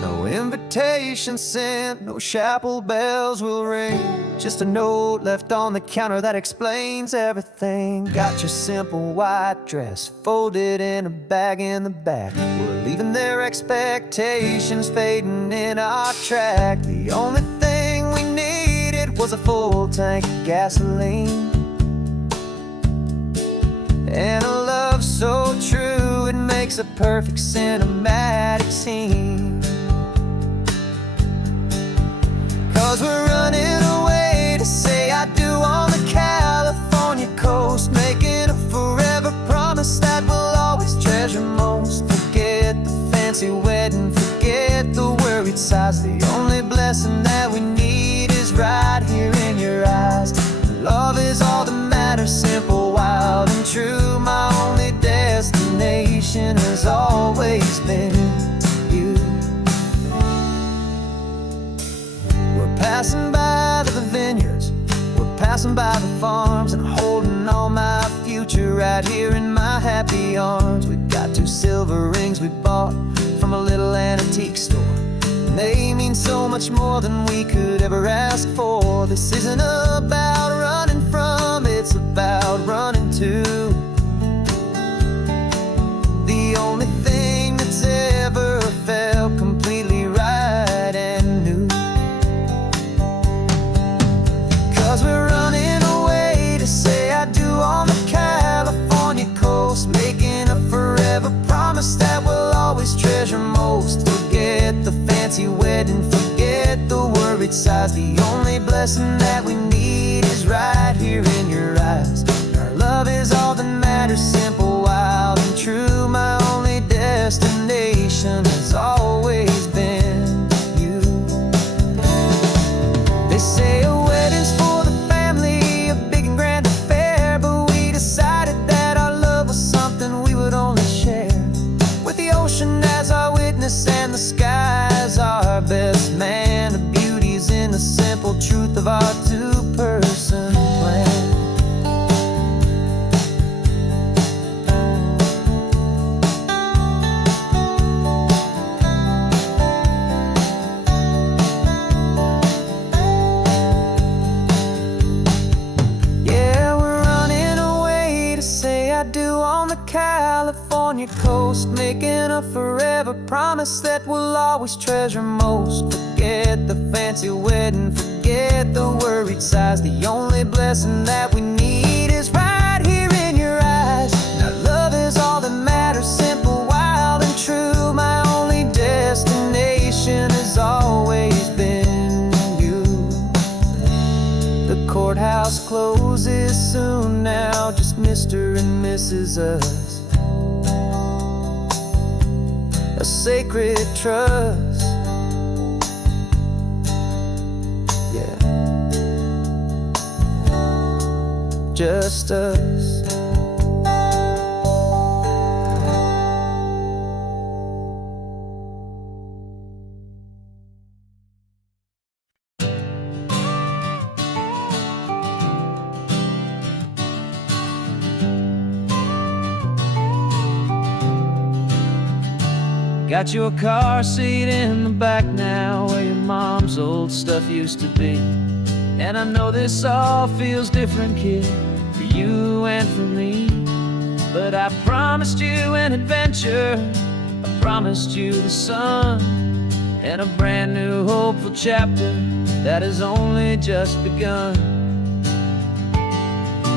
No invitation sent, no chapel bells will ring. Just a note left on the counter that explains everything. Got your simple white dress folded in a bag in the back. We're leaving their expectations fading in our track. The only thing we needed was a full tank of gasoline, and a love so true it makes a perfect cinematic scene. 'Cause we're running away to say I do on the California coast, making a forever promise that we'll always treasure most. Forget the fancy wedding, forget the worried sighs. The only blessing that we need is right here in your eyes. Love is all that matters, simple, wild, and true. My only destination has always been you. We're passing by the vineyards, we're passing by the farms, and holding on my future right here in my happy arms. We've got 2 silver rings we bought from a little antique store, and they mean so much more than we could ever ask for. This isn't about running from, it's about running to the only thing that's ever felt completely right and new. 'Cause we're running away to say I do on the California coast, making a forever promise that we'll always treasure most. Forget the fancy wedding, forget the worried sighs. The only blessing that we need is right here in your eyes. Our love is all that matters, simple, wild, and true. My only destination has always been you. They say a wedding's for the family, a big and grand affair, but we decided that our love was something we would only share with the ocean as our witness and the sky as our best man. The beauty's in the simple truth of our 2-person plan. Yeah, we're running away to say I do on the California coast, making a forever promise that we'll always treasure most. Forget the fancy wedding, forget the worried sighs. The only blessing that we need is right here in your eyes. Now love is all that matters, simple, wild, and true. My only destination has always been you. The courthouse closes soon now, just Mr. and Mrs. Us. A sacred trust, yeah, just us. Got your car seat in the back now, where your mom's old stuff used to be. And I know this all feels different, kid, for you and for me. But I promised you an adventure, I promised you the sun, and a brand new hopeful chapter that has only just begun.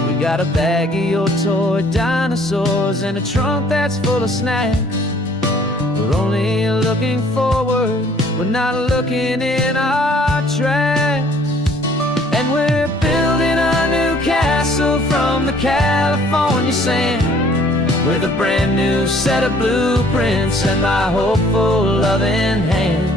We got a bag of your toy dinosaurs and a trunk that's full of snacks. We're only looking forward, we're not looking in our tracks. And we're building a new castle from the California sand, with a brand new set of blueprints and my hopeful loving hand.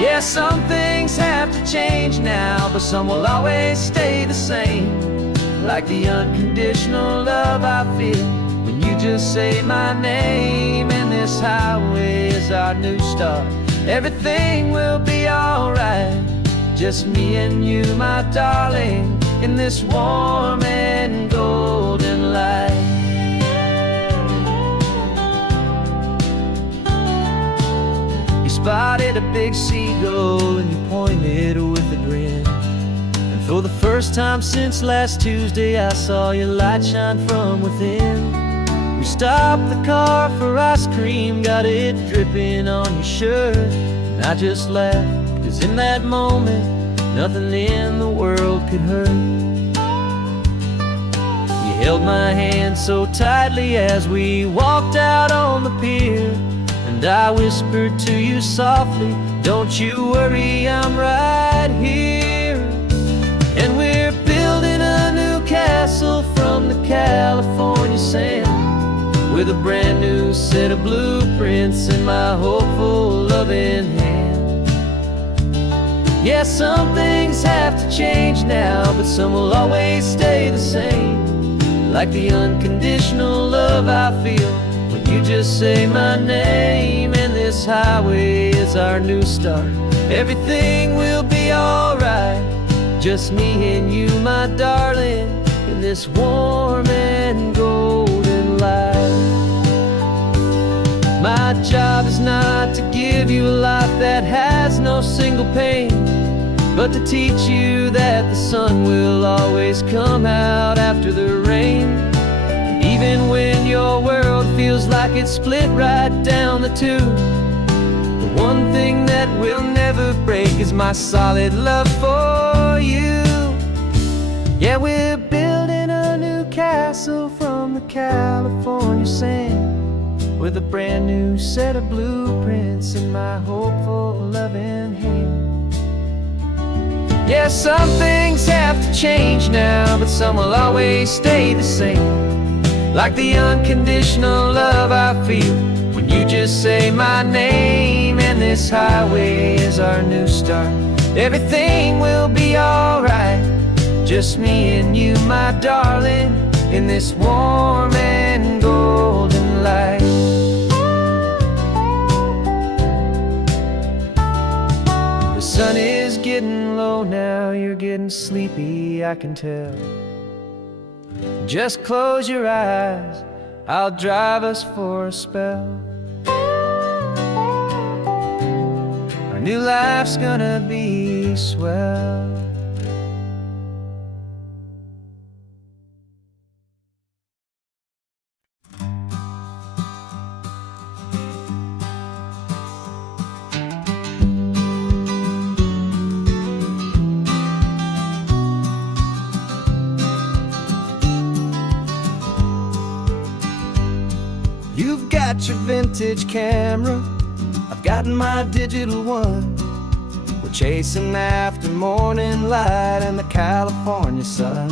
Yeah, some things have to change now, but some will always stay the same. Like the unconditional love I feel when you just say my name. And this highway is our new start, everything will be alright. Just me and you, my darling, in this warm and golden light. spotted a big seagull and you pointed with a grin. And for the first time since last Tuesday, I saw your light shine from within. We stopped the car for ice cream, got it dripping on your shirt. And I just laughed, 'cause in that moment, nothing in the world could hurt. You held my hand so tightly as we walked out on the pier. And I whispered to you softly, don't you worry, I'm right here. And we're building a new castle from the California sand, with a brand new set of blueprints in my hopeful, loving hand. Yeah, some things have to change now, but some will always stay the same. Like the unconditional love I feel when you just say my name. And this highway is our new start. Everything will be alright, just me and you, my darling, in this warm and golden light. My job is not to give you a life that has no single pain, but to teach you that the sun will always come out after the rain. And even when your world feels like it's split right down the two, the one thing that will never break is my solid love for you. Yeah, we're building a new castle from the California sand, with a brand new set of blueprints in my hopeful, loving hand. Yeah, some things have to change now, but some will always stay the same. Like the unconditional love I feel when you just say my name. And this highway is our new start. Everything will be alright, just me and you, my darling, in this warm and golden light. The sun is getting low now, you're getting sleepy, I can tell. Just close your eyes, I'll drive us for a spell. Our new life's gonna be swell. You've got your vintage camera, I've got my digital one. We're chasing after morning light and the California sun.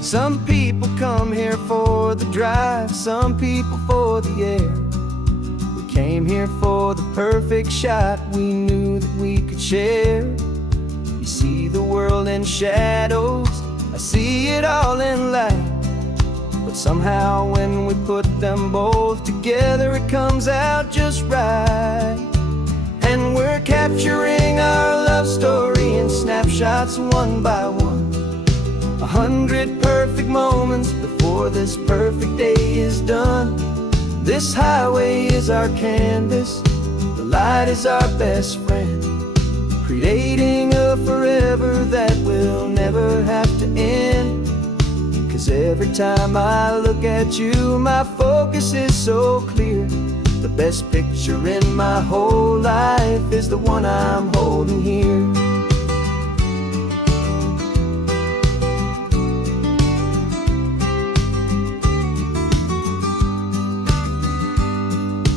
Some people come here for the drive, some people for the air. We came here for the perfect shot we knew that we could share. You see the world in shadows, I see it all in light. But somehow when we put them both together, it comes out just right. And we're capturing our love story in snapshots one by one. 100 perfect moments before this perfect day is done. This highway is our canvas, the light is our best friend, creating a forever that will never have to end. 'Cause every time I look at you, my focus is so clear. The best picture in my whole life is the one I'm holding here.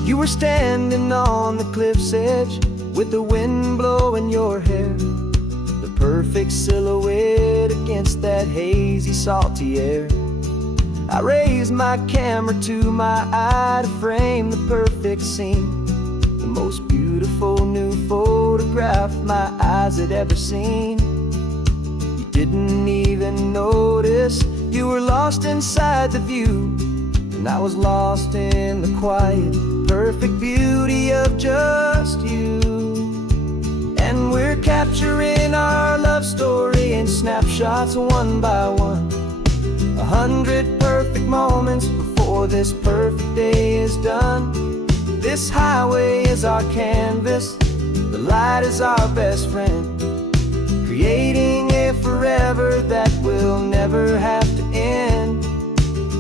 You were standing on the cliff's edge with the wind blowing your hair, the perfect silhouette against that hazy, salty air. I raised my camera to my eye to frame the perfect scene, the most beautiful new photograph my eyes had ever seen. You didn't even notice you were lost inside the view, and I was lost in the quiet, perfect beauty of just you. And we're capturing our love story in snapshots one by one. 100 perfect moments before this perfect day is done. This highway is our canvas, the light is our best friend, creating a forever that will never have to end.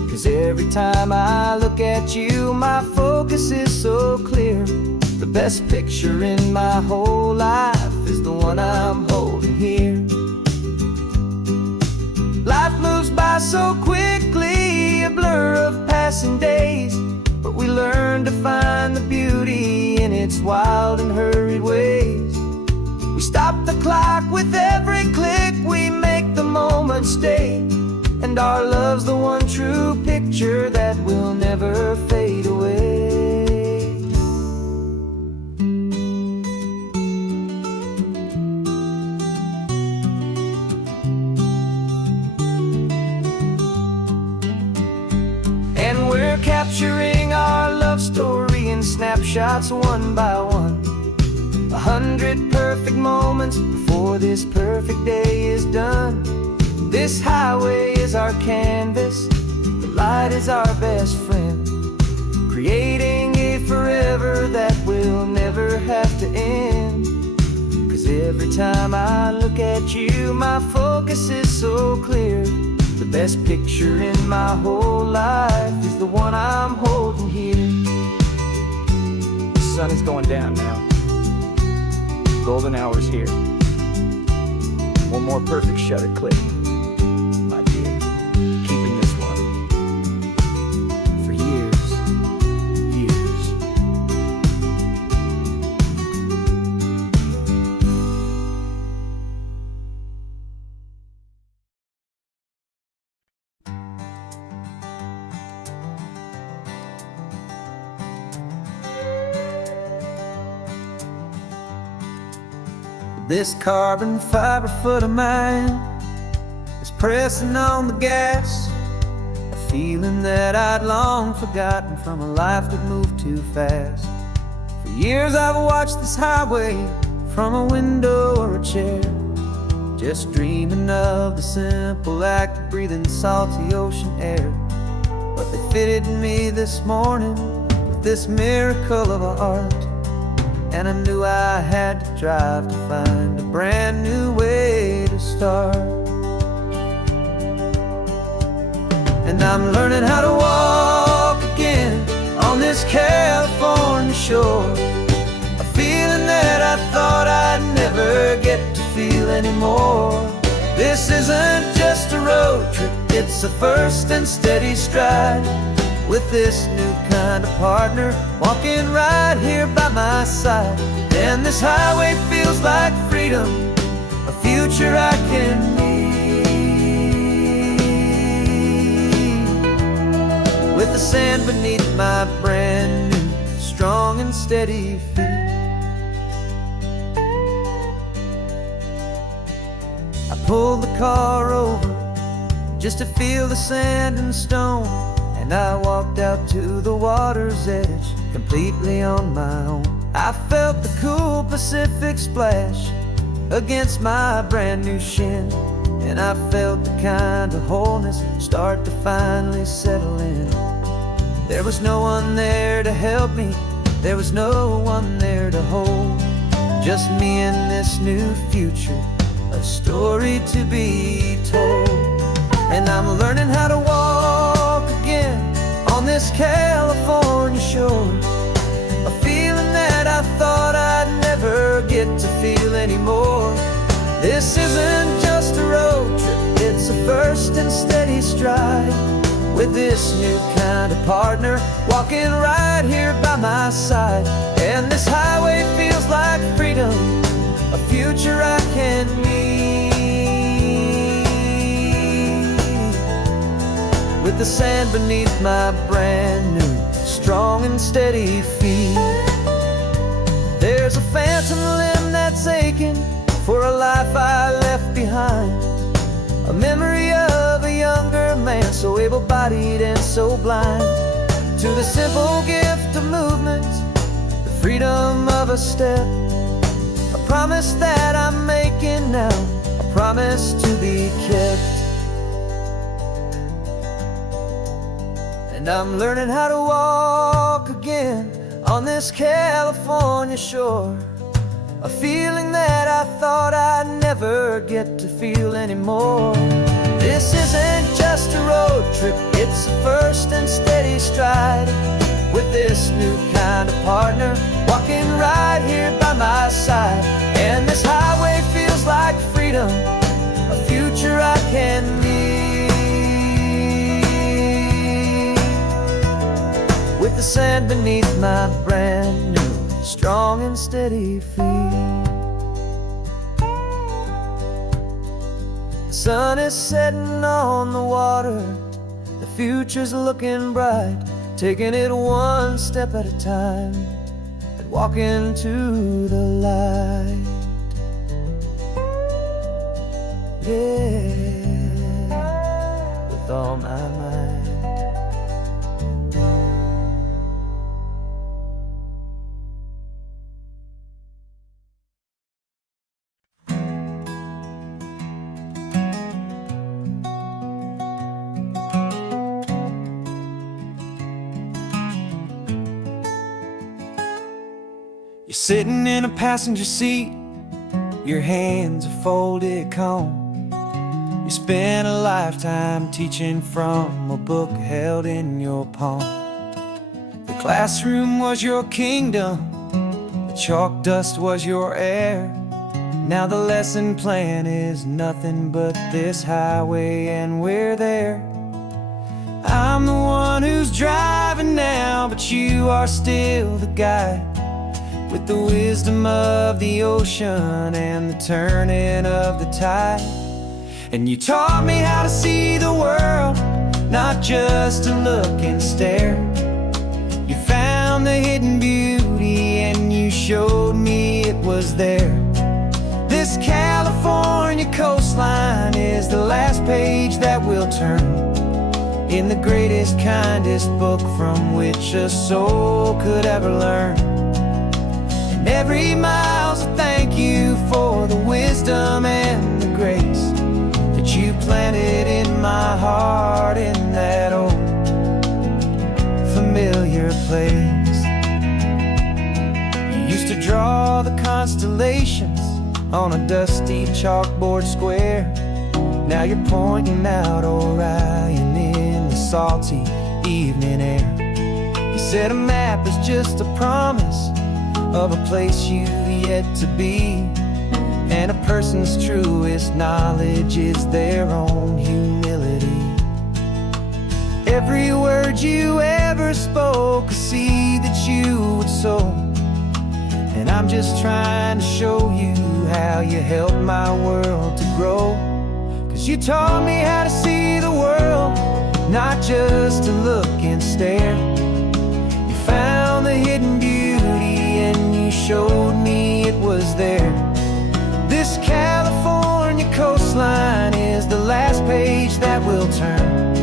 'Cause every time I look at you, my focus is so clear. The best picture in my whole life is the one I'm holding here. Life moves by so quickly, a blur of passing days, but we learn to find the beauty in its wild and hurried ways. We stop the clock with every click, we make the moment stay, and our love's the one true picture that will never fade away. And we're capturing our love story in snapshots one by one, 100 perfect moments before this perfect day is done. This highway is our canvas, the light is our best friend, creating a forever that will never have to end. 'Cause every time I look at you, my focus is so clear. The best picture in my whole life is the one I'm holding here. The sun is going down now. Golden hour's here. One more perfect shutter click, my dear. Keeping this one for years, years. This carbon fiber foot of mine is pressing on the gas, a feeling that I'd long forgotten from a life that moved too fast. For years I've watched this highway from a window or a chair, just dreaming of the simple act of breathing salty ocean air. But they fitted me this morning with this miracle of art, and I knew I had to drive to find a brand new way to start. And I'm learning how to walk again on this California shore, a feeling that I thought I'd never get to feel anymore. This isn't just a road trip, it's a first and steady stride, with this new kind of partner walking right here by my side. And this highway feels like freedom, a future I can need, with the sand beneath my brand new strong and steady feet. I pulled the car over just to feel the sand and stone, and I walked out to the water's edge completely on my own. I felt the cool Pacific splash against my brand new shin, and I felt the kind of wholeness start to finally settle in. There was no one there to help me, there was no one there to hold, just me and this new future, a story to be told. And I'm learning how to walk again on this California shore, a feeling that I thought I'd never get to feel anymore. This isn't just a road trip, it's a first and steady stride, with this new kind of partner walking right here by my side. And this highway feels like freedom, a future I can need, with the sand beneath my brand new strong and steady feet. There's a phantom limb that's aching for a life I left behind, a memory of a younger man so able-bodied and so blind, to the simple gift of movement, the freedom of a step, a promise that I'm making now, a promise to be kept. And I'm learning how to walk again on this California shore. A feeling that I thought I'd never get to feel anymore. This isn't just a road trip, it's a first and steady stride, with this new kind of partner walking right here by my side. And this highway feels like freedom, a future I can meet, with the sand beneath my brand new strong and steady feet. The sun is setting on the water, the future's looking bright, taking it one step at a time and walking to the light. Yeah, with all my might. You're sitting in a passenger seat, your hands are folded calm. You spent a lifetime teaching from a book held in your palm. The classroom was your kingdom, the chalk dust was your air. Now the lesson plan is nothing but this highway, and we're there. I'm the one who's driving now, but you are still the guide, with the wisdom of the ocean and the turning of the tide. And you taught me how to see the world, not just to look and stare. You found the hidden beauty and you showed me it was there. This California coastline is the last page that we'll turn in the greatest, kindest book from which a soul could ever learn. And every mile's a thank you for the wisdom and the grace that you planted in my heart in that old familiar place. You used to draw the constellations on a dusty chalkboard square. Now you're pointing out Orion in the salty evening air. You said a map is just a promise of a place you've yet to be, and a person's truest knowledge is their own humility. Every word you ever spoke, a seed that you would sow, and I'm just trying to show you how you helped my world to grow. 'Cause you taught me how to see the world, not just to look and stare. You found the hidden beauty and you showed me it was there. This California coastline is the last page that we'll turn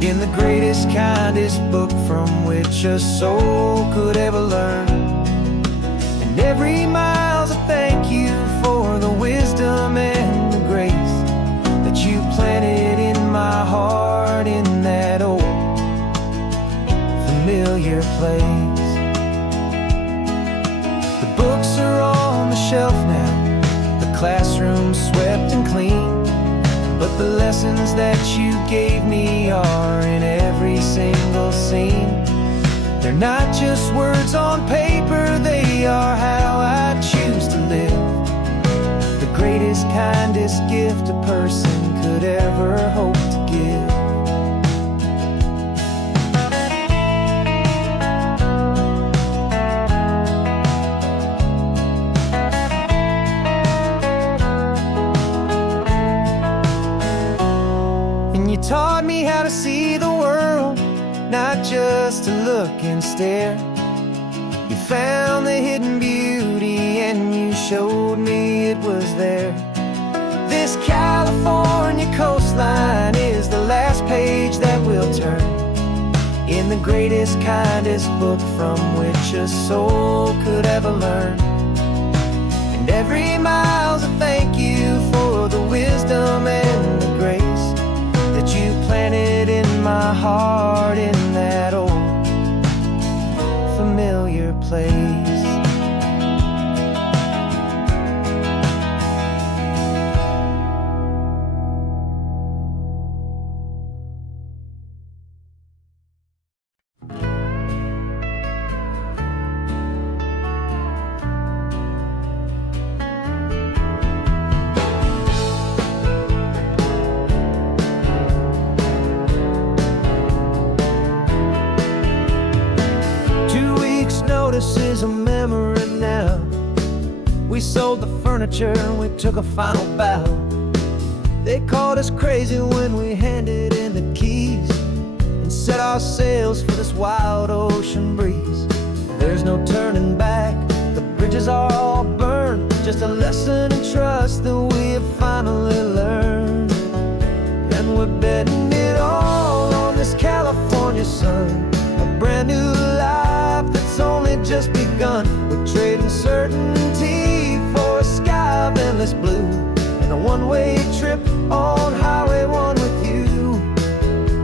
in the greatest, kindest book from which a soul could ever learn. And every mile's a thank you for the wisdom and the grace that you planted in my heart in that old familiar place. The books are on the shelf now, the classroom swept and clean, but the lessons that you gave me are in every single scene. They're not just words on paper, they are how I choose to live. The greatest, kindest gift a person could ever hope to give. And you taught me how to see the world, not just to look and stare. You found the hidden beauty and you showed me it was there. This California coastline is the last page that we'll turn in the greatest, kindest book from which a soul could ever learn. And every mile's a thank you for the wisdom and the grace that you planted in my heart in that old familiar place. 2 weeks' notice is a memory now. We sold the furniture and we took a final bow. They called us crazy when we handed in the keys and set our sails for this wild ocean breeze. There's no turning back, the bridges are all burned. Just a lesson in trust that we have finally learned. And we're betting it all on this California sun, a brand new life that's only just begun. We're trading certainty for a sky of endless blue and a one-way trip on Highway 1 with you.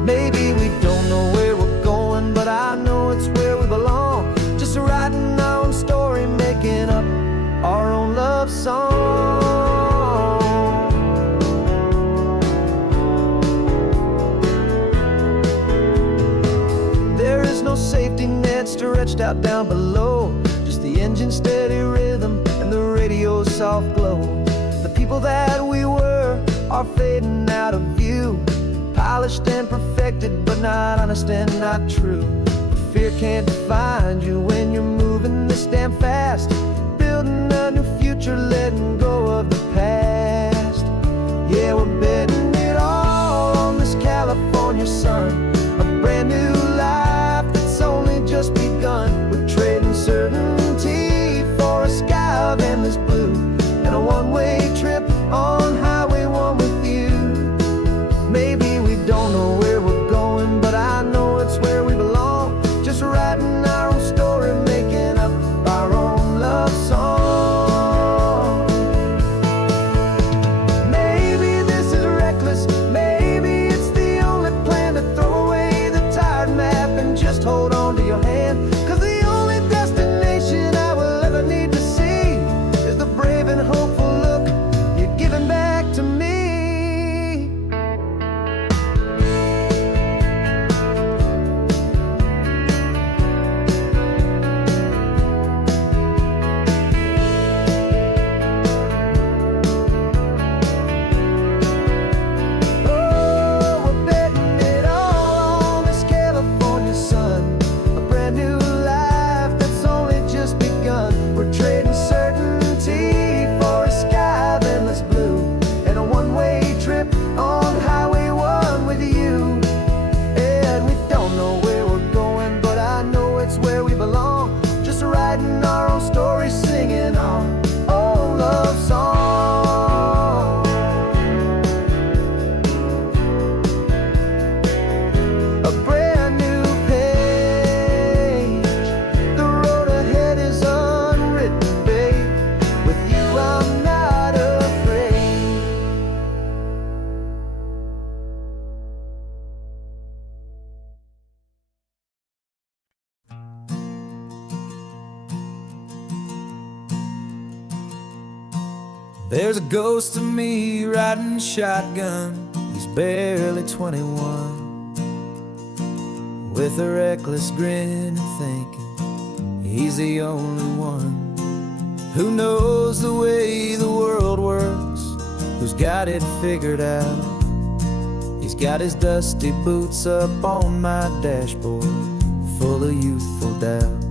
Maybe we don't know where we're going, but I know it's where we belong. Just writing our own story, making up our own love song. There is no safety net stretched out down below, just the engine's steady rhythm and the radio's soft glow. The people that we were are fading out of view, polished and perfected, but not honest and not true. Fear can't define you when you're moving this damn fast, building a new future, letting go of the past. Yeah, we're betting it all on this California sun, a brand new life that's only just begun. We're trading certainty for a sky of endless blue and a one-way trip on Highway 1 with you. Maybe we don't know where we're going, but I know it's where we belong. Just writing our own story, making up our own love song. Maybe this is reckless, maybe it's the only plan to throw away the tired map and just hold on to your hand. 'Cause the only destination I will ever need to see is the brave and hopeful look you're giving back to me. There's a ghost of me riding shotgun. He's barely 21, with a reckless grin and thinking he's the only one who knows the way the world works, who's got it figured out. He's got his dusty boots up on my dashboard, full of youthful doubt.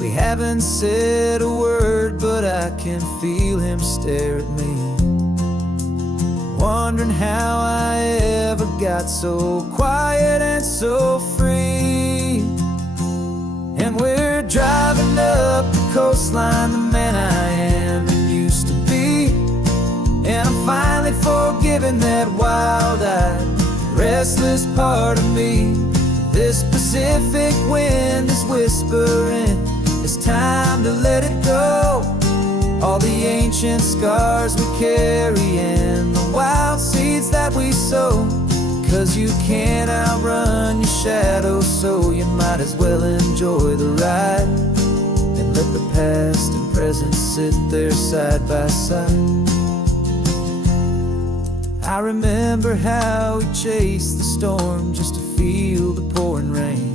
We haven't said a word, but I can feel him stare at me, wondering how I ever got so quiet and so free. And we're driving up the coastline, the man I am and used to be. And I'm finally forgiving that wild-eyed, restless part of me. This Pacific wind is whispering, it's time to let it go. All the ancient scars we carry and the wild seeds that we sow. 'Cause you can't outrun your shadow, so you might as well enjoy the ride. Let the past and present sit there side by side. I remember how we chased the storm just to feel the pouring rain.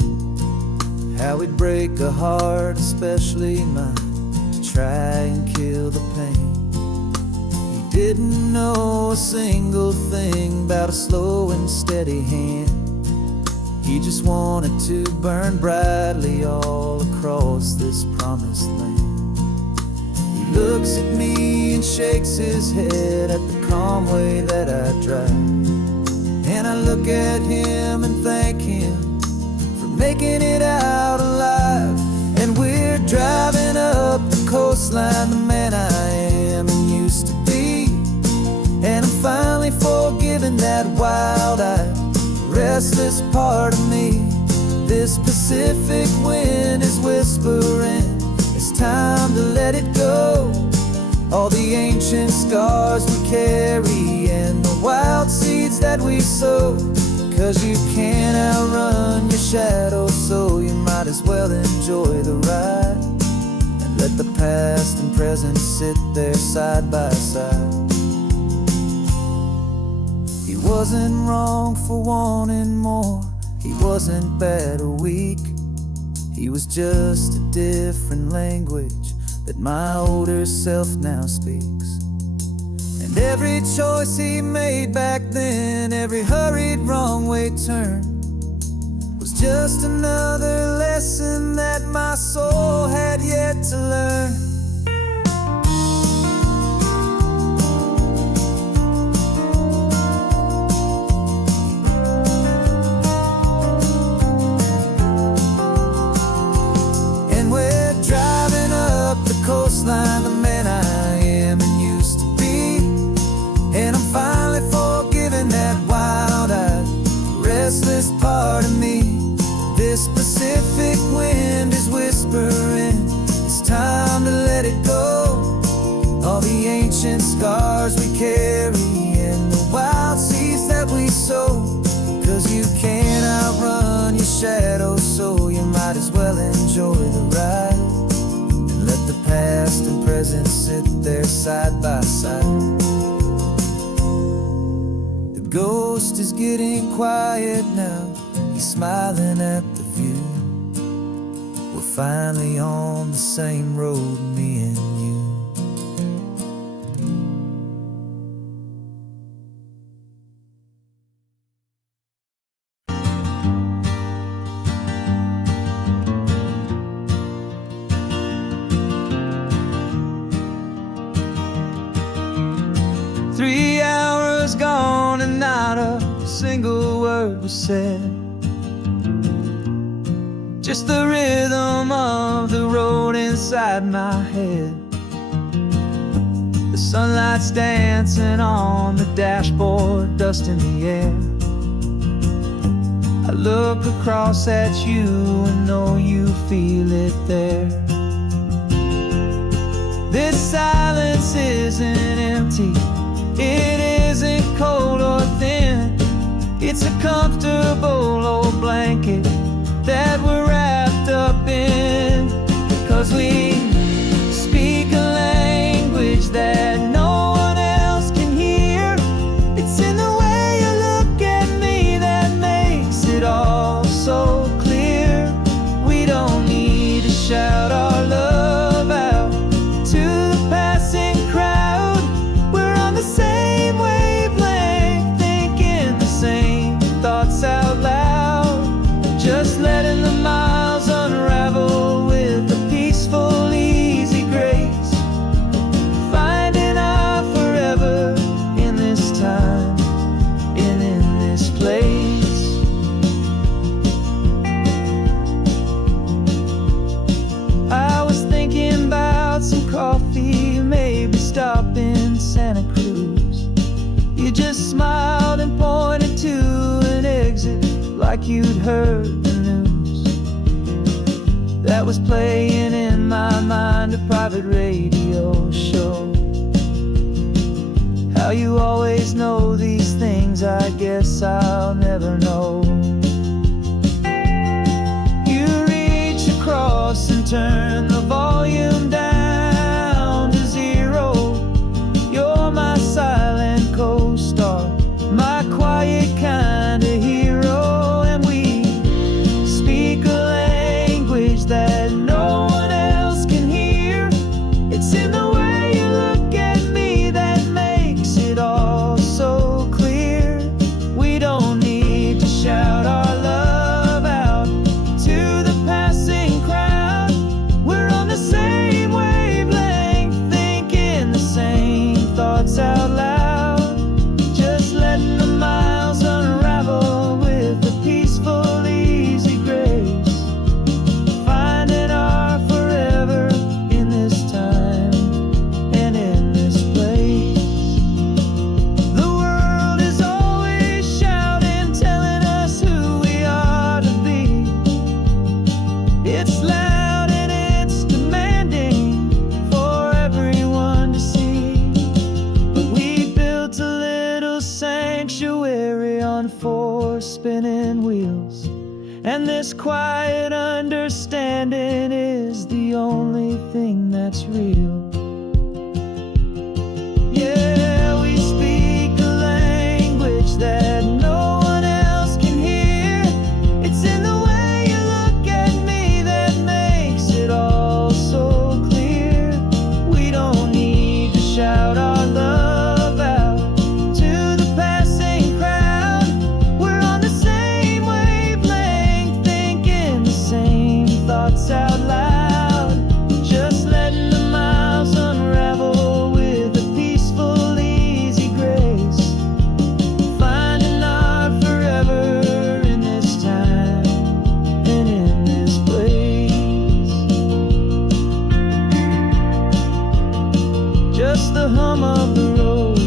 How we'd break a heart, especially mine, to try and kill the pain. He didn't know a single thing about a slow and steady hand. He just wanted to burn brightly all across this promised land. He looks at me and shakes his head at the calm way that I drive. And I look at him and thank him for making it out alive. And we're driving up the coastline, the man I am and used to be. And I'm finally forgiving that wild-eyed, restless part of me. This Pacific wind is whispering, it's time to let it go. All the ancient scars we carry and the wild seeds that we sow. 'Cause you can't outrun your shadow, so you might as well enjoy the ride. And let the past and present sit there side by side. He wasn't wrong for wanting more. He wasn't bad or weak. He was just a different language that my older self now speaks. And every choice he made back then, every hurried wrong way turn, was just another lesson that my soul had yet to learn. Coastline, the man I am and used to be. And I'm finally forgiving that wild-eyed, restless part of me. This Pacific wind is whispering, it's time to let it go. All the ancient scars we carry and the wild seeds that we sow. 'Cause you can't outrun your shadow, so you might as well enjoy the ride. Let the past and present sit there side by side. The ghost is getting quiet now. He's smiling at the view. We're finally on the same road, me and you. 3 hours gone and not a single word was said. Just the rhythm of the road inside my head. The sunlight's dancing on the dashboard, dust in the air. I look across at you and know you feel it there. This silence isn't empty, it isn't cold or thin. It's a comfortable old blanket that we're wrapped up in. 'Cause we speak a language that no one else can hear. It's in the way you look at me that makes it all so clear. We don't need to shout our love out to the passing crowd. We're on the same wavelength, thinking the same thoughts out loud. Just letting the miles unravel with a peaceful, easy grace. Finding our forever in this time and in this place. I was thinking about some coffee, maybe stop in Santa Cruz. You just smiled and pointed to an exit like you'd heard the news. That was playing in my mind, a private radio show. How you always know these things, I guess I'll never know. You reach across and turn the volume And this quiet understanding is the only thing that's real. Yeah, we speak a language that no one else can hear. It's in the way you look at me that makes it all so clear. We don't need to shout our love out to the passing crowd. We're on the same wavelength, thinking the same thoughts out loud. Just letting the miles unravel with a peaceful, easy grace. Finding our forever in this time and in this place. Just the hum of the road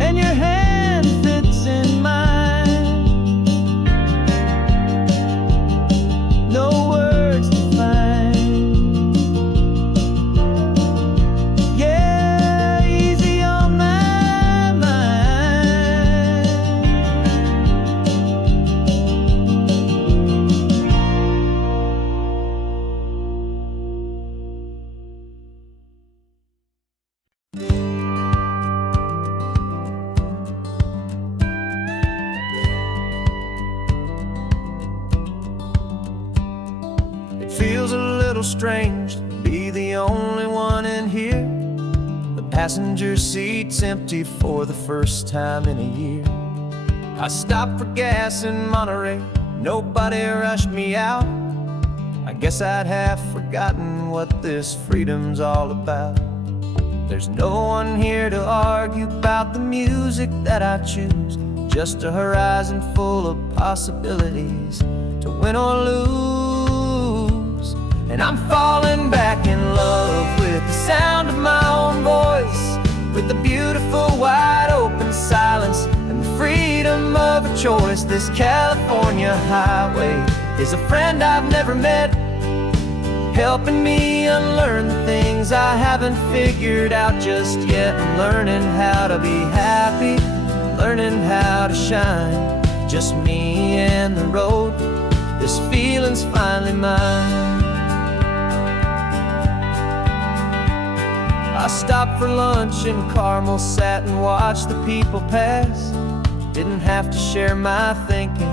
and your hand fits in mine. No words to find. Yeah, easy on my mind. It feels a little strange to be the only one in here. The passenger seat's empty for the first time in a year. I stopped for gas in Monterey, nobody rushed me out. I guess I'd have forgotten what this freedom's all about. There's no one here to argue about the music that I choose. Just a horizon full of possibilities to win or lose. And I'm falling back in love with the sound of my own voice, with the beautiful wide open silence and the freedom of a choice. This California highway is a friend I've never met, helping me unlearn the things I haven't figured out just yet. I'm learning how to be happy, learning how to shine. Just me and the road, this feeling's finally mine. I stopped for lunch in Carmel, sat and watched the people pass. Didn't have to share my thinking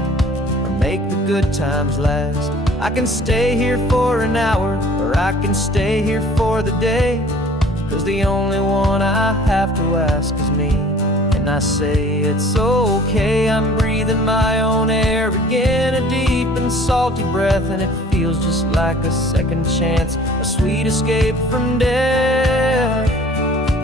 or make the good times last. I can stay here for an hour, or I can stay here for the day, 'cause the only one I have to ask is me. And I say it's okay, I'm breathing my own air again, a deep and salty breath, and it feels just like a second chance, a sweet escape from death.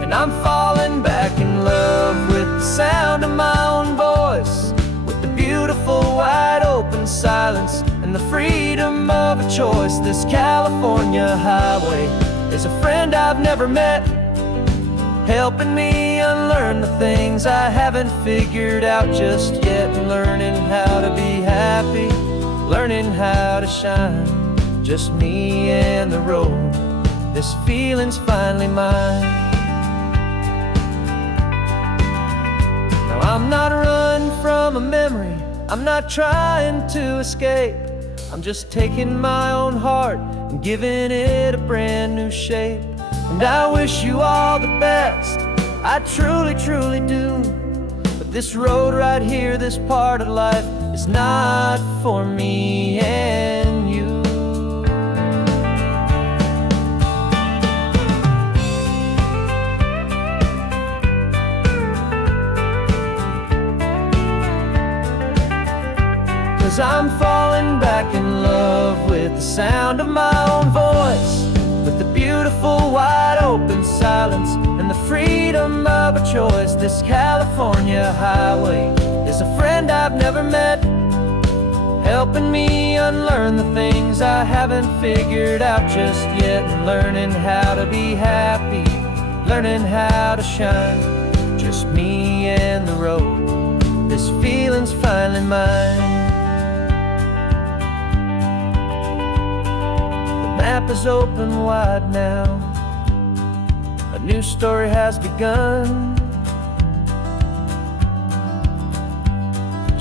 And I'm falling back in love with the sound of my own voice, with the beautiful wide open silence and the freedom of a choice. This California highway is a friend I've never met, helping me unlearn the things I haven't figured out just yet. Learning how to be happy, learning how to shine. Just me and the road, this feeling's finally mine. Now I'm not running from a memory, I'm not trying to escape. I'm just taking my own heart and giving it a brand new shape. And I wish you all the best, I truly, truly do. But this road right here, this part of life, is not for me and you. Cause I'm falling back in love with the sound of my own voice, with the beautiful wide open silence and the freedom of a choice. This California highway is a friend I've never met, helping me unlearn the things I haven't figured out just yet. And learning how to be happy, learning how to shine. Just me and the road, this feeling's finally mine. The map is open wide now, a new story has begun.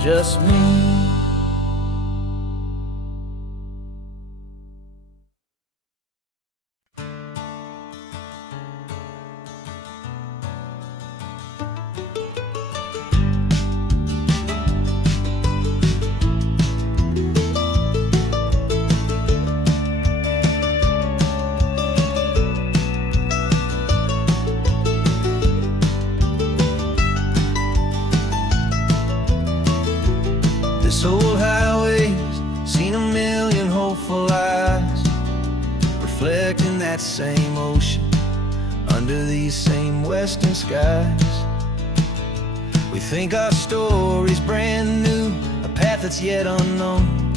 just me. This old highway's seen a million hopeful eyes, reflecting that same ocean under these same western skies. We think our story's brand new, a path that's yet unknown,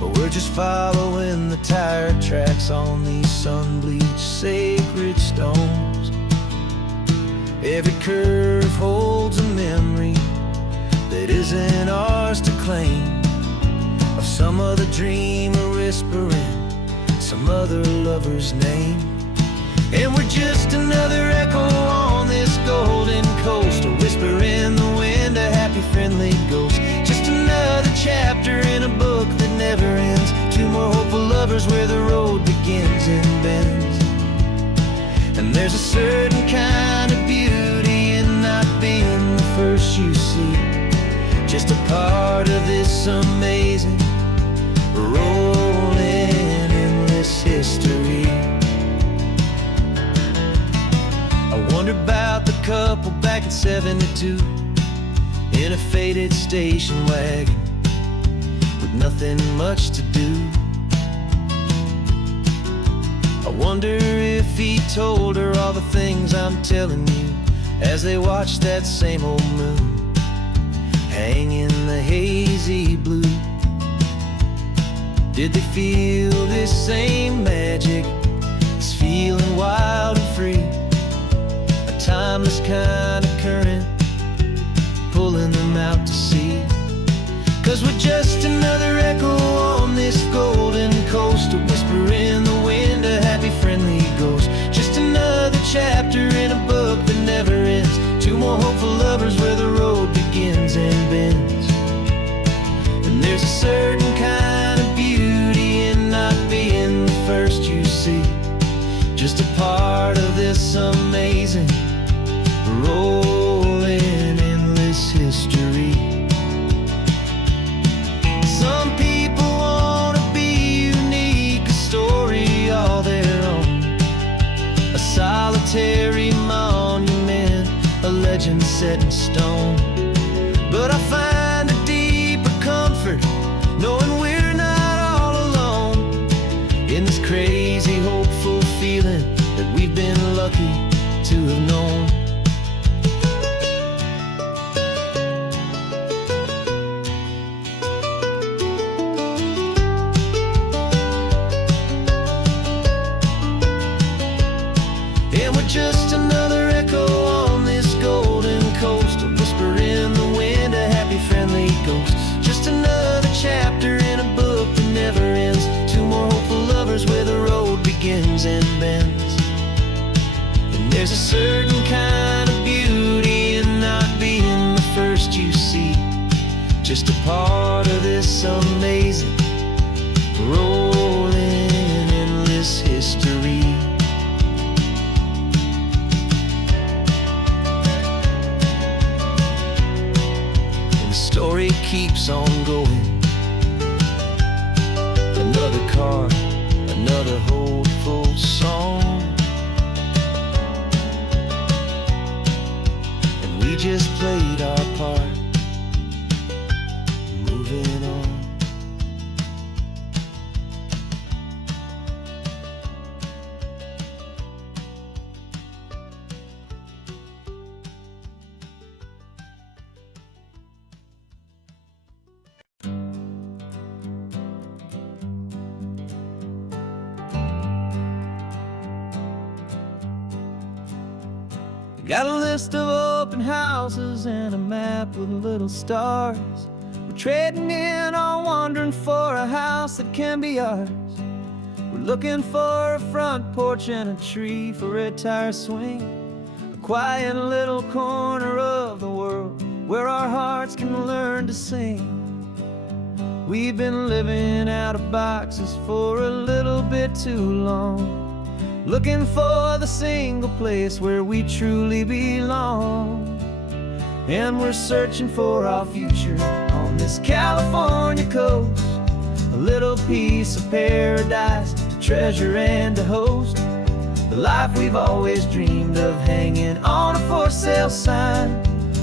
but we're just following the tire tracks on these sun-bleached sacred stones. Every curve holds a memory that isn't ours to claim, of some other dreamer whispering some other lover's name. And we're just another echo on this golden coast, a whisper in the wind, a happy friendly ghost. Just another chapter in a book that never ends, two more hopeful lovers where the road begins and bends. And there's a certain kind of beauty in not being the first you see, just a part of this amazing, rolling, endless history. I wonder about the couple back in '72 in a faded station wagon with nothing much to do. I wonder if he told her all the things I'm telling you as they watched that same old moon hang in the hazy blue. Did they feel this same magic, this feeling wild and free, a timeless kind of current pulling them out to sea? 'Cause we're just another echo on this golden coast, a whisper in the wind, a happy friendly ghost. Just another chapter in a book that never ends, two more hopeful lovers where the road begins and bends. And there's a certain kind of beauty in not being the first you see, just a part of this amazing, rolling, endless history. Some people want to be unique, a story all their own, a solitary monument, a legend set in stone. But I find a deeper comfort knowing we're not all alone in this crazy, hopeful feeling that we've been lucky to have known. And we're just another echo on this golden coast, a whisper in the wind, a happy friendly ghost. Just another chapter in a book that never ends, two more hopeful lovers where the road begins and bends. And there's a certain kind of beauty in not being the first you see, just a part of this amazing, rolling, endless history. Story keeps on going, another car, another hopeful song, and we just played our part, moving on. Got a list of open houses and a map with little stars. We're trading in our wandering for a house that can be ours. We're looking for a front porch and a tree for a tire swing, a quiet little corner of the world where our hearts can learn to sing. We've been living out of boxes for a little bit too long, looking for the single place where we truly belong. And we're searching for our future on this California coast, a little piece of paradise to treasure and to host, the life we've always dreamed of, hanging on a for sale sign,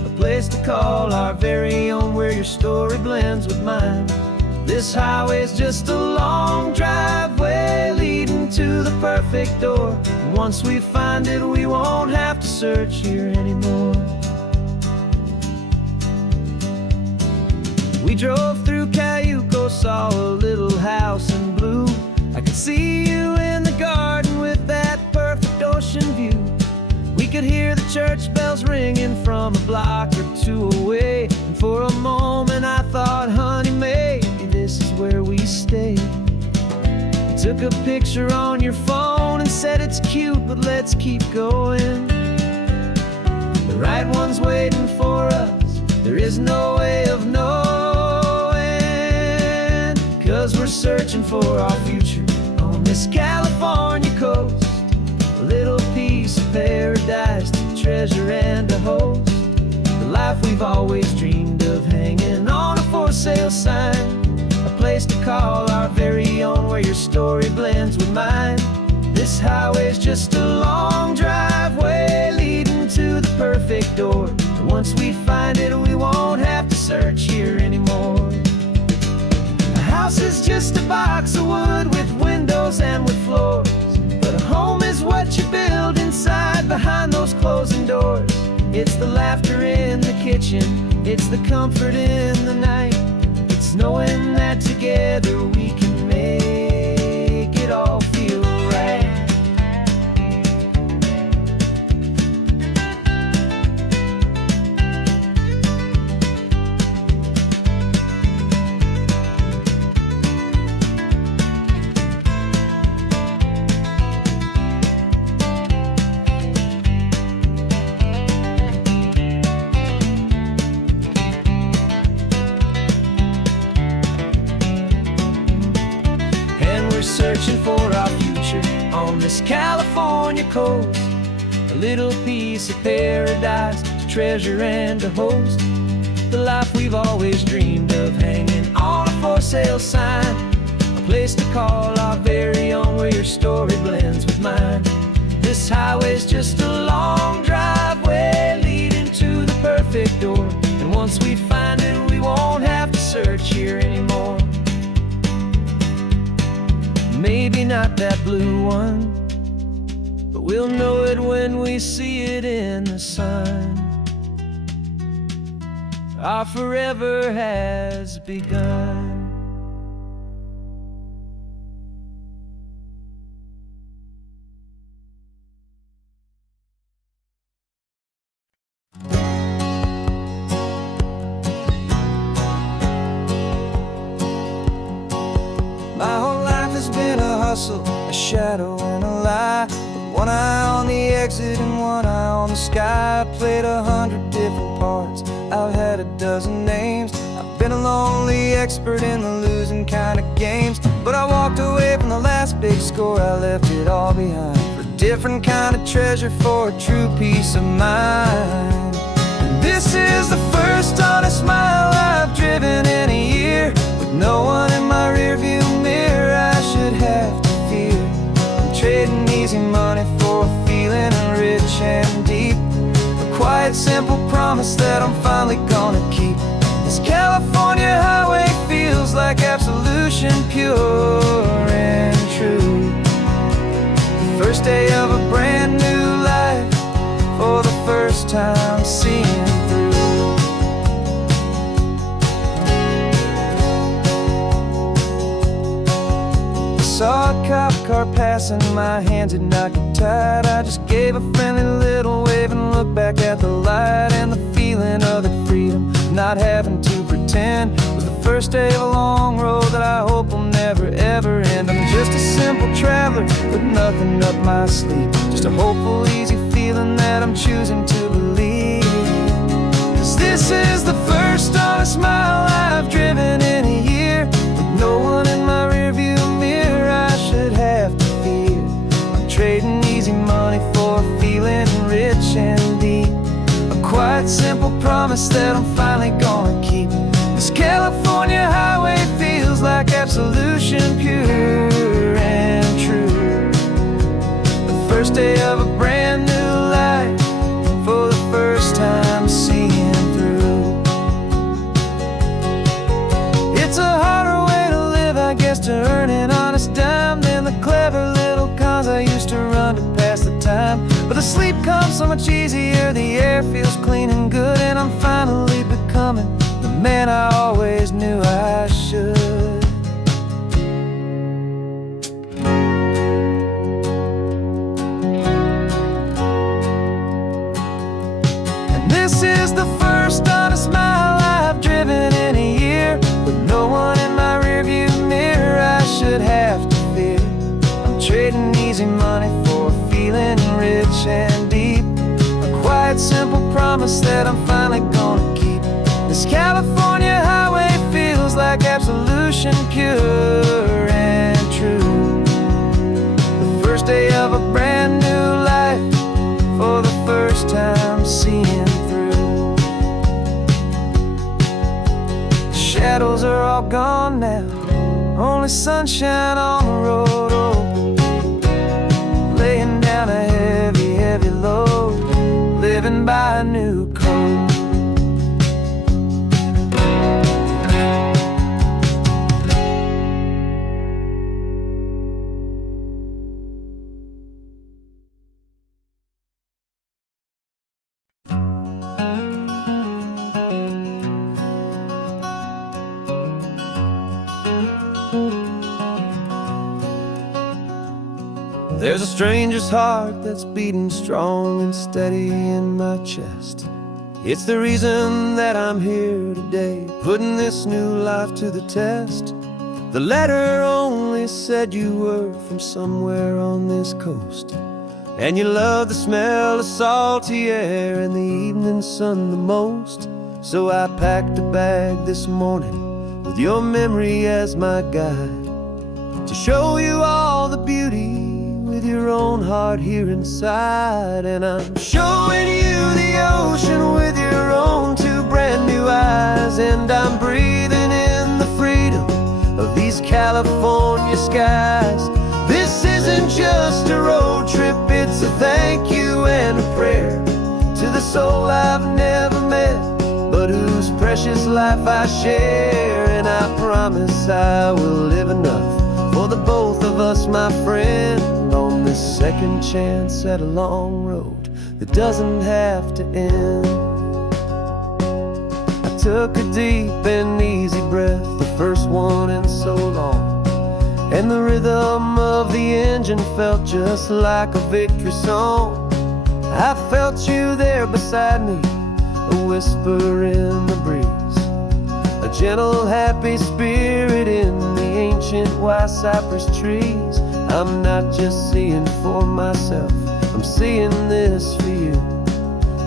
a place to call our very own, where your story blends with mine. This highway's just a long driveway leading to the perfect door, and once we find it, we won't have to search here anymore. We drove through Cayuco, saw a little house in blue. I could see you in the garden with that perfect ocean view. We could hear the church bells ringing from a block or two away, and for a moment I thought, honey, maybe this is where we stay. You took a picture on your phone and said it's cute, but let's keep going. The right one's waiting for us, there is no way of knowing, 'cause we're searching for our future on this California coast, a little piece of paradise to treasure and to host, the life we've always dreamed of, hanging on a for sale sign, a place to call our very own, where your story blends with mine. This highway's just a long driveway leading to the perfect door, and once we find it, we won't have to search here anymore. A house is just a box of wood with windows and with floors, but a home is what you build inside behind those closing doors. It's the laughter in the kitchen, it's the comfort in the night, it's knowing that together we can make it all feel right. Searching for our future on this California coast, a little piece of paradise to treasure and to host, the life we've always dreamed of, hanging on a for sale sign, a place to call our very own, where your story blends with mine. This highway's just a long driveway leading to the perfect door, and once we find it, we won't have to search here anymore. Maybe not that blue one, but we'll know it when we see it in the sun. Our forever has begun. My whole life has been a hustle, a shadow and a lie, with one eye on the exit and one eye on the sky. I played 100 different parts, I've had a dozen names, I've been a lonely expert in the losing kind of games, but I walked away from the last big score, I left it all behind, for a different kind of treasure, for a true peace of mind. And this is the first honest mile I've driven in a year, with no one in my rearview mirror I should have to fear. I'm trading easy money for a feeling rich and deep, a quiet, simple promise that I'm finally gonna keep. This California highway feels like absolution, pure and true. The first day of a brand new life, for the first time seeing through. Saw a cop car passing, my hands had not got tied. I just gave a friendly little wave and looked back at the light, and the feeling of the freedom, not having to pretend, was the first day of a long road that I hope will never ever end. I'm just a simple traveler with nothing up my sleeve, just a hopeful, easy feeling that I'm choosing to believe. 'Cause This is the first honest mile I've driven in a year, with no one in my rearview mirror I should have to fear. I'm trading easy money for feeling rich and deep, a quiet, simple promise that I'm finally gonna keep. This California highway feels like absolution, pure and true. The first day of a brand new life, for the first time seeing through. It's a harder way to live, I guess, to earn an honest dime than the clever little cons I used to run to pass the time. But the sleep comes so much easier, the air feels clean and good, and I'm finally becoming the man I always knew I should. This is the first honest mile I've driven in a year, with no one in my rearview mirror I should have to fear. I'm trading easy money for feeling rich and deep, a quiet, simple promise that I'm finally gonna keep. This California highway feels like absolution, pure and true. The first day of a brand new life, for the first time seeing through. Shadows are all gone now, only sunshine on the road. Oh, laying down a heavy, heavy load, living by a new code. There's a stranger's heart that's beating strong and steady in my chest. It's the reason that I'm here today, putting this new life to the test. The letter only said you were from somewhere on this coast, and you love the smell of salty air and the evening sun the most. So I packed a bag this morning with your memory as my guide, to show you all the beauty with your own heart here inside. And I'm showing you the ocean with your own two brand new eyes, and I'm breathing in the freedom of these California skies. This isn't just a road trip, it's a thank you and a prayer to the soul I've never met, but whose precious life I share. And I promise I will live enough for the both of us, my friend, on this second chance at a long road that doesn't have to end. I took a deep and easy breath, the first one in so long, and the rhythm of the engine felt just like a victory song. I felt you there beside me, a whisper in the breeze, a gentle, happy spirit in the ancient white cypress trees. I'm not just seeing for myself, I'm seeing this for you.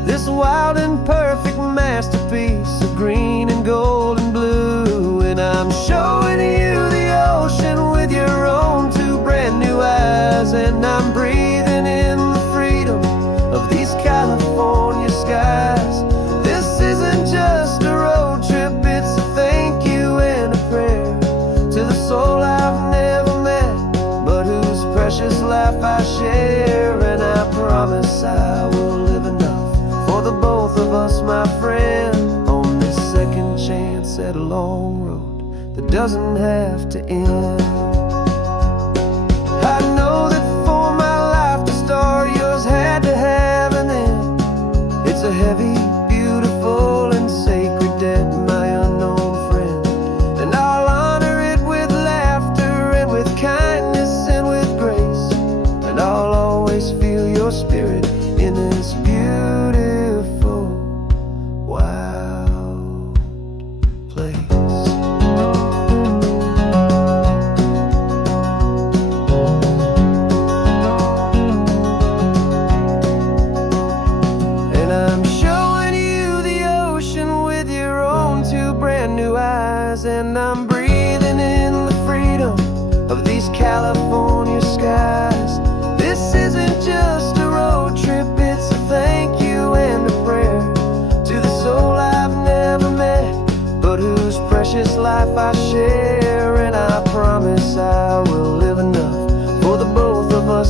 This wild and perfect masterpiece of green and gold and blue. And I'm showing you the ocean with your own two brand new eyes, and I'm breathing in the freedom of these California skies. This isn't just a road trip, it's a thank you and a prayer to the soul I've never met, but whose precious life I share. And I promise I will live enough for the both of us, my friend, on this second chance at a long road that doesn't have to end. I know that for my life to start, yours had to have an end. It's a heavy, beautiful, and sacred debt, my unknown friend, and I'll honor it with laughter and with kindness and with grace, and I'll always feel your spirit in this beautiful, wild place.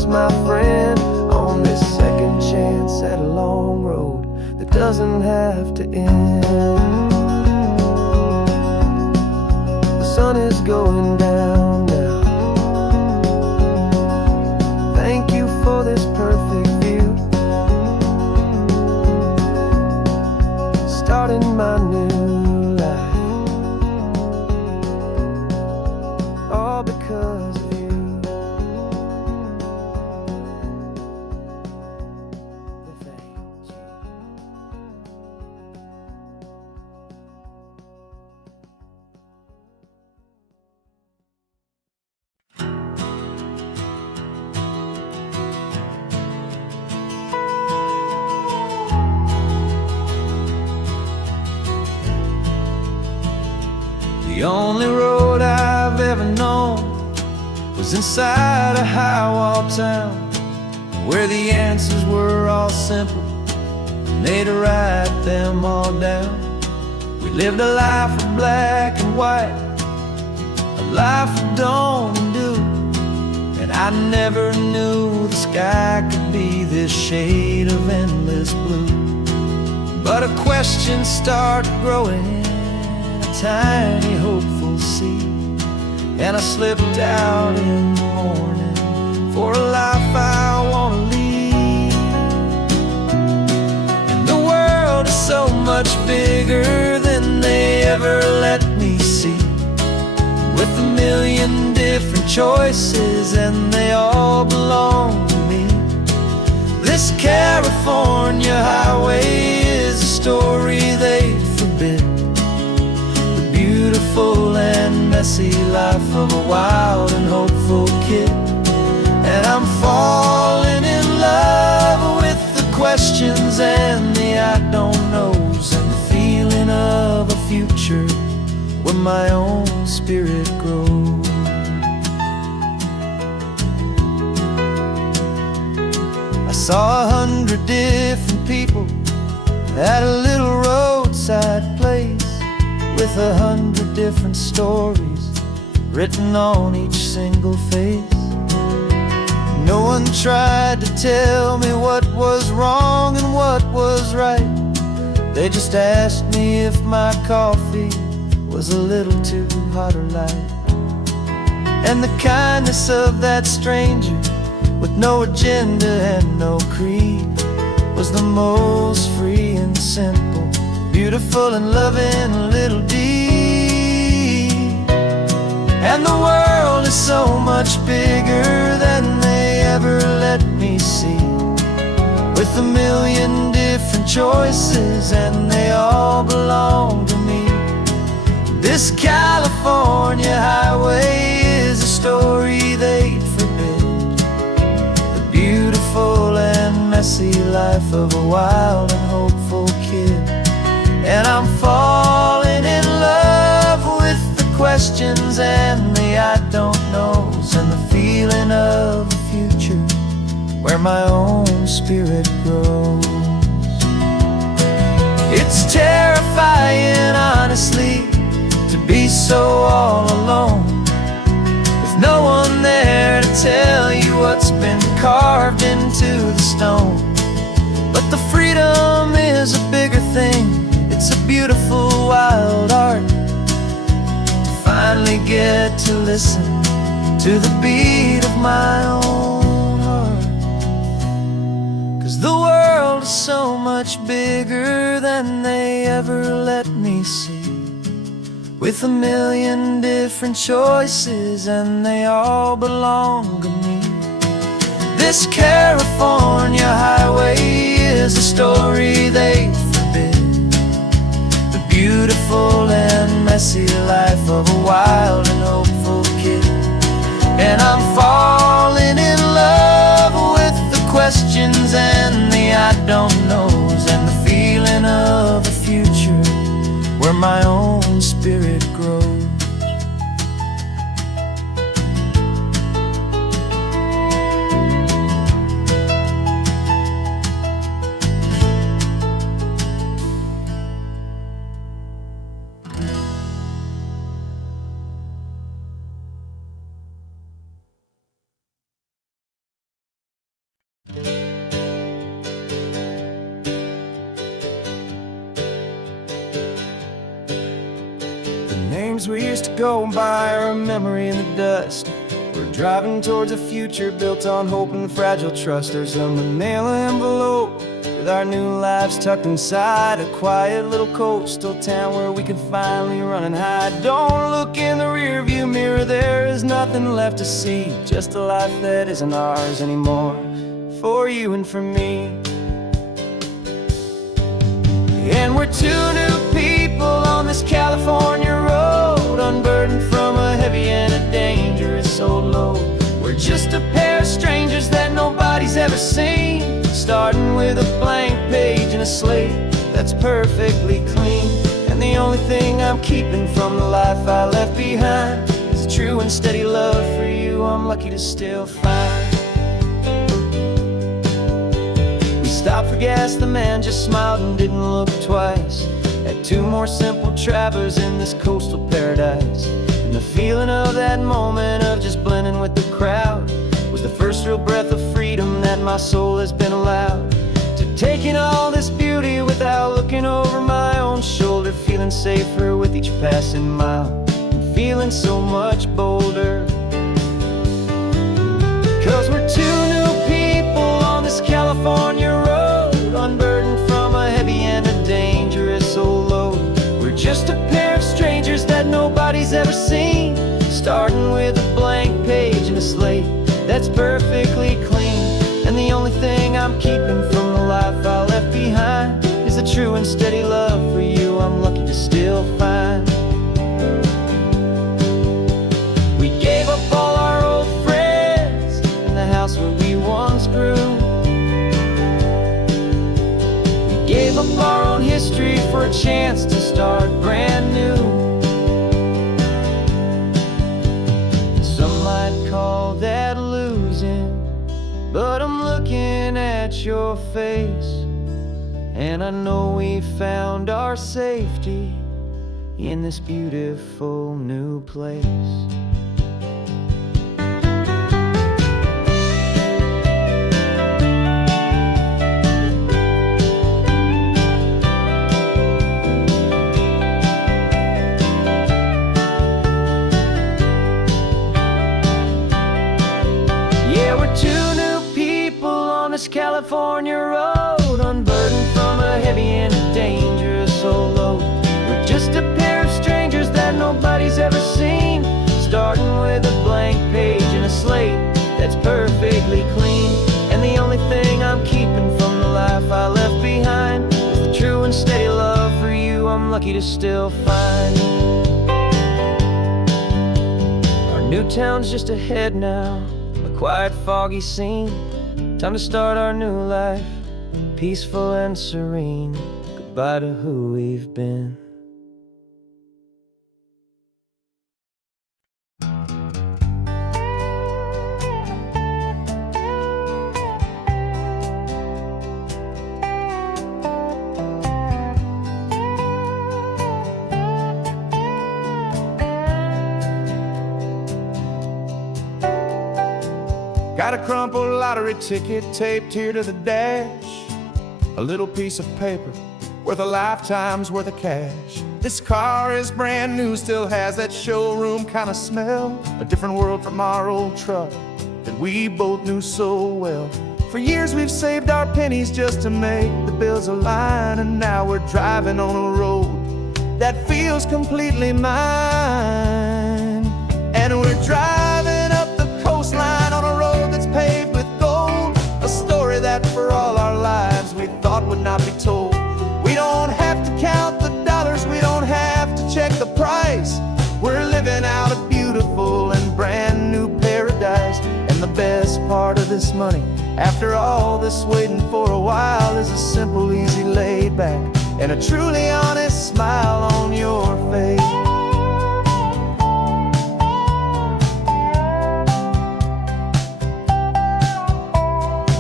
close, my friend, on this second chance at a long road that doesn't have to end. The sun is going down now. Thank you for this perfect view, starting my new life, all because of you. Thank you. The only road I've ever known was inside a high-wall town, where the answers were all simple and they'd write them all down. We lived a life of black and white, a life of dawn and dew, and I never knew the sky could be this shade of endless blue. But a question started growing, tiny hopeful seed, and I slipped out in the morning for a life I want to lead. And the world is so much bigger than they ever let me see, with a million different choices and they all belong to me. This California highway is a story they forbid, beautiful and messy life of a wild and hopeful kid. And I'm falling in love with the questions and the I don't knows, and the feeling of a future where my own spirit grows. I saw 100 different people at a little roadside place, with 100 different stories written on each single face. No one tried to tell me what was wrong and what was right. They just asked me if my coffee was a little too hot or light. And the kindness of that stranger, with no agenda and no creed, was the most free and simple, beautiful and loving little deed. And the world is so much bigger than they ever let me see, with a million different choices and they all belong to me. This California highway is a story they'd forbid, the beautiful and messy life of a wild and hopeful kid. And I'm falling in love with the questions and the I don't knows, and the feeling of a future where my own spirit grows. It's terrifying, honestly, to be so all alone, with no one there to tell you what's been carved into the stone. But the freedom is a bigger thing. It's a beautiful wild art to finally get to listen to the beat of my own heart. 'Cause the world is so much bigger than they ever let me see, with a million different choices and they all belong to me. This California highway is a story they forbid, the beautiful and messy life of a wild and hopeful kid. And I'm falling in love with the questions and the I don't knows, and the feeling of a future where my own spirit grows. dreams we used to go by are a memory in the dust. We're driving towards a future built on hope and fragile trust. There's a manila envelope with our new lives tucked inside, a quiet little coastal town where we can finally run and hide. Don't look in the rearview mirror, there is nothing left to see, just a life that isn't ours anymore, for you and for me. And we're two new people on this California road, unburdened from a heavy and a dangerous old load. We're just a pair of strangers that nobody's ever seen, starting with a blank page and a slate that's perfectly clean. And the only thing I'm keeping from the life I left behind is a true and steady love for you I'm lucky to still find. We stopped for gas, the man just smiled and didn't look twice. Had two more simple travelers in this coastal paradise. And the feeling of that moment of just blending with the crowd was the first real breath of freedom that my soul has been allowed to take in all this beauty without looking over my own shoulder, feeling safer with each passing mile and feeling so much bolder. 'Cause we're two new people on this California road, unburdened from a heavy and a dangerous old load. We're just a pair of strangers that nobody's ever seen, starting with a blank page and a slate that's perfectly clean. And the only thing I'm keeping from the life I left behind is a true and steady love for you I'm lucky to still find. We gave up all our old friends and the house where we once grew. We gave up our own history for a chance to start brand new. Some might call that losing, but I'm looking at your face, and I know we found our safety in this beautiful new place. This California road, unburdened from a heavy and a dangerous old load. We're just a pair of strangers that nobody's ever seen, starting with a blank page and a slate that's perfectly clean. And the only thing I'm keeping from the life I left behind is the true and steady love for you I'm lucky to still find. Our new town's just ahead now, a quiet, foggy scene. Time to start our new life, peaceful and serene. Goodbye to who we've been. Got a crumpled lottery ticket taped here to the dash, a little piece of paper worth a lifetime's worth of cash. This car is brand new, still has that showroom kind of smell, a different world from our old truck that we both knew so well. For years we've saved our pennies just to make the bills align, and now we're driving on a road that feels completely mine. And we're driving up the coastline on a road that's paved with gold, a story that for all our lives we thought would not be told. We don't have to count the dollars, we don't have to check the price. We're living out a beautiful and brand new paradise. And the best part of this money, after all this waiting for a while, is a simple, easy, laid back and a truly honest smile on your face.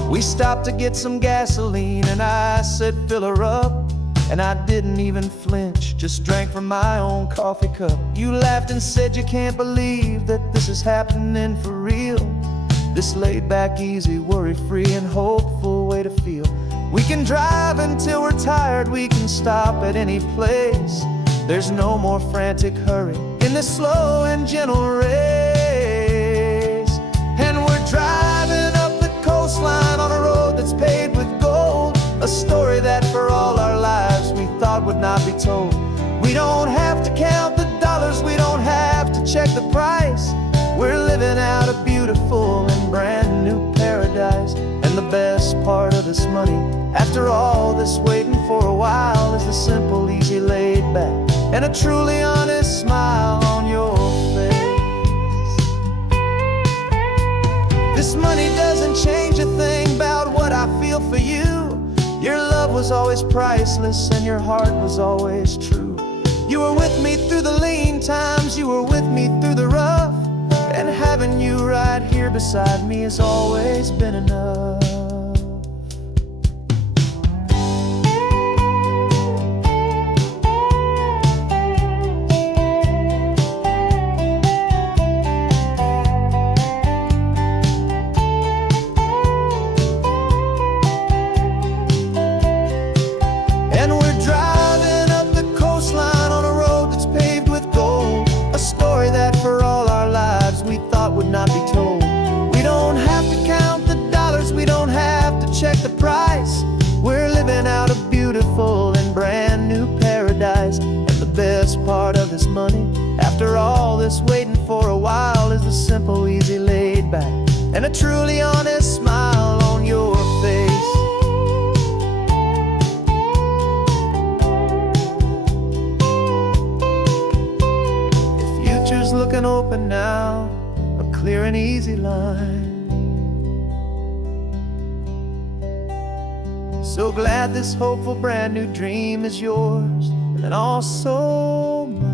We stopped to get some gasoline and I said fill her up, and I didn't even flinch, just drank from my own coffee cup. You laughed and said you can't believe that this is happening for real. This laid back, easy, worry-free and hopeful way to feel. We can drive until we're tired, we can stop at any place. There's no more frantic hurry in this slow and gentle race. And we're driving up the coastline on a road that's paved with gold, a story that for all our lives we thought would not be told. We don't have to count the dollars, we don't have to check the price. We're living out a beautiful and brand new paradise. And the best part of this money, after all this waiting for a while, is the simple, easy, laid back, and a truly honest smile on your face. This money doesn't change a thing about what I feel for you. Your love was always priceless and your heart was always true. You were with me through the lean times, you were with me through the rough, and having you right here beside me has always been enough. And we're driving up the coastline on a road that's paved with gold, a story that for all our lives we thought would not be told. We don't have to count the dollars, we don't have to check the price. We're living out a beautiful and brand new paradise. And the best part of this money, after all this waiting for a while, is the simple, easy, laid back, and a truly honest smile on your face. Looking open now, a clear and easy line. So glad this hopeful brand new dream is yours and also mine.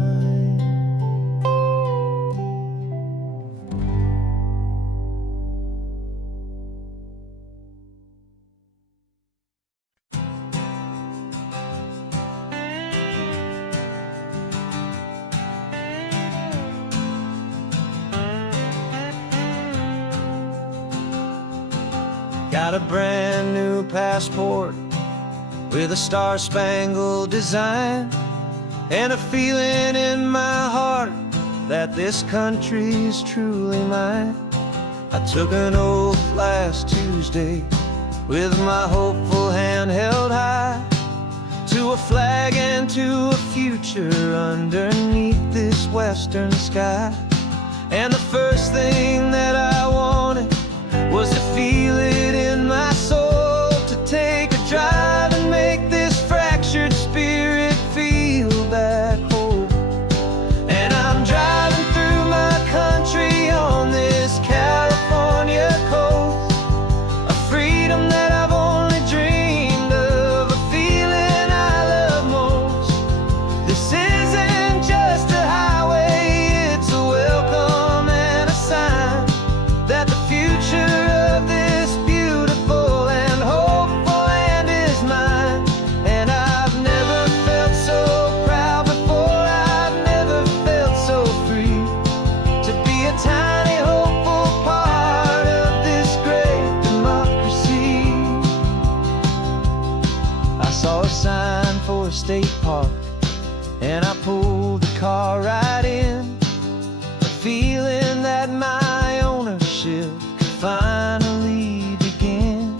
Got a brand new passport with a star-spangled design, and a feeling in my heart that this country's truly mine. I took an oath last Tuesday with my hopeful hand held high, to a flag and to a future underneath this western sky. And the first thing that I wanted was to feel it in my soul, to take a drive and make this fractured spirit feel back home. And I'm driving through my country on this California coast, a freedom that I've only dreamed of, a feeling I love most. This isn't just a highway, it's a welcome and a sign that the future of this beautiful and hopeful land is mine. And I've never felt so proud before, I've never felt so free, to be a tiny hopeful part of this great democracy. I saw a sign for a state park, and I pulled the car right in, a feeling that my ownership could finally begin.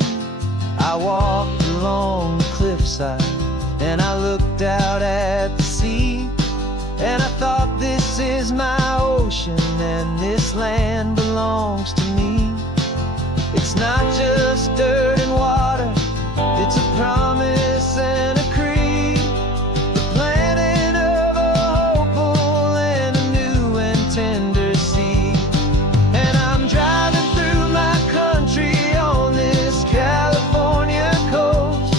I walked along the cliffside and I looked out at the sea, and I thought, this is my ocean and this land belongs to me. It's not just dirt and water, it's a promise and a creed, the planting of a hopeful and a new and tender seed. And I'm driving through my country on this California coast,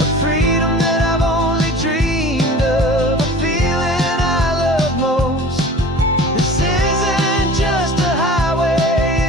a freedom that I've only dreamed of, a feeling I love most. This isn't just a highway,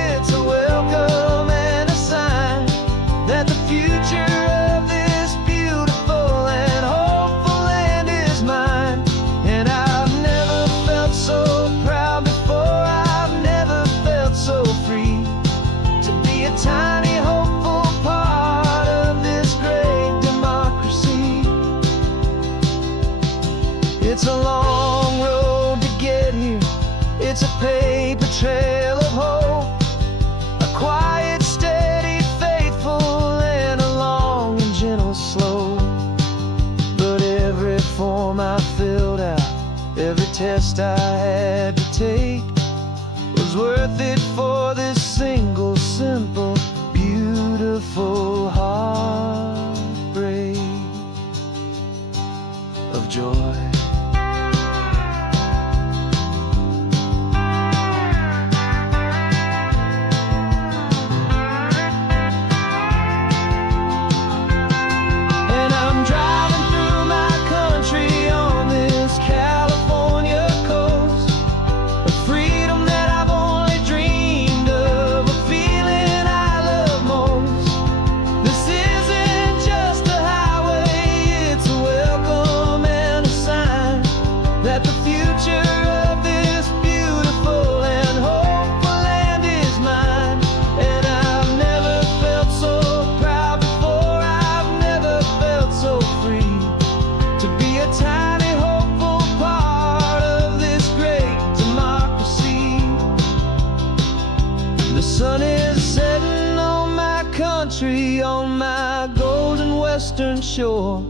country on my golden western shore.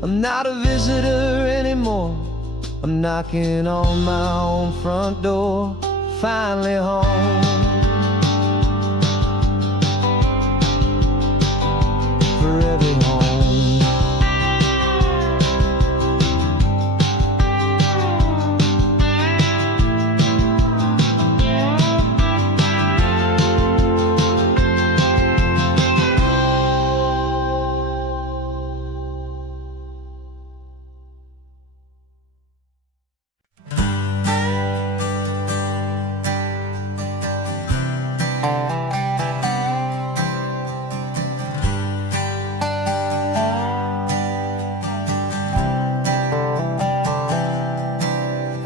I'm not a visitor anymore. I'm knocking on my own front door. Finally home. Forever home.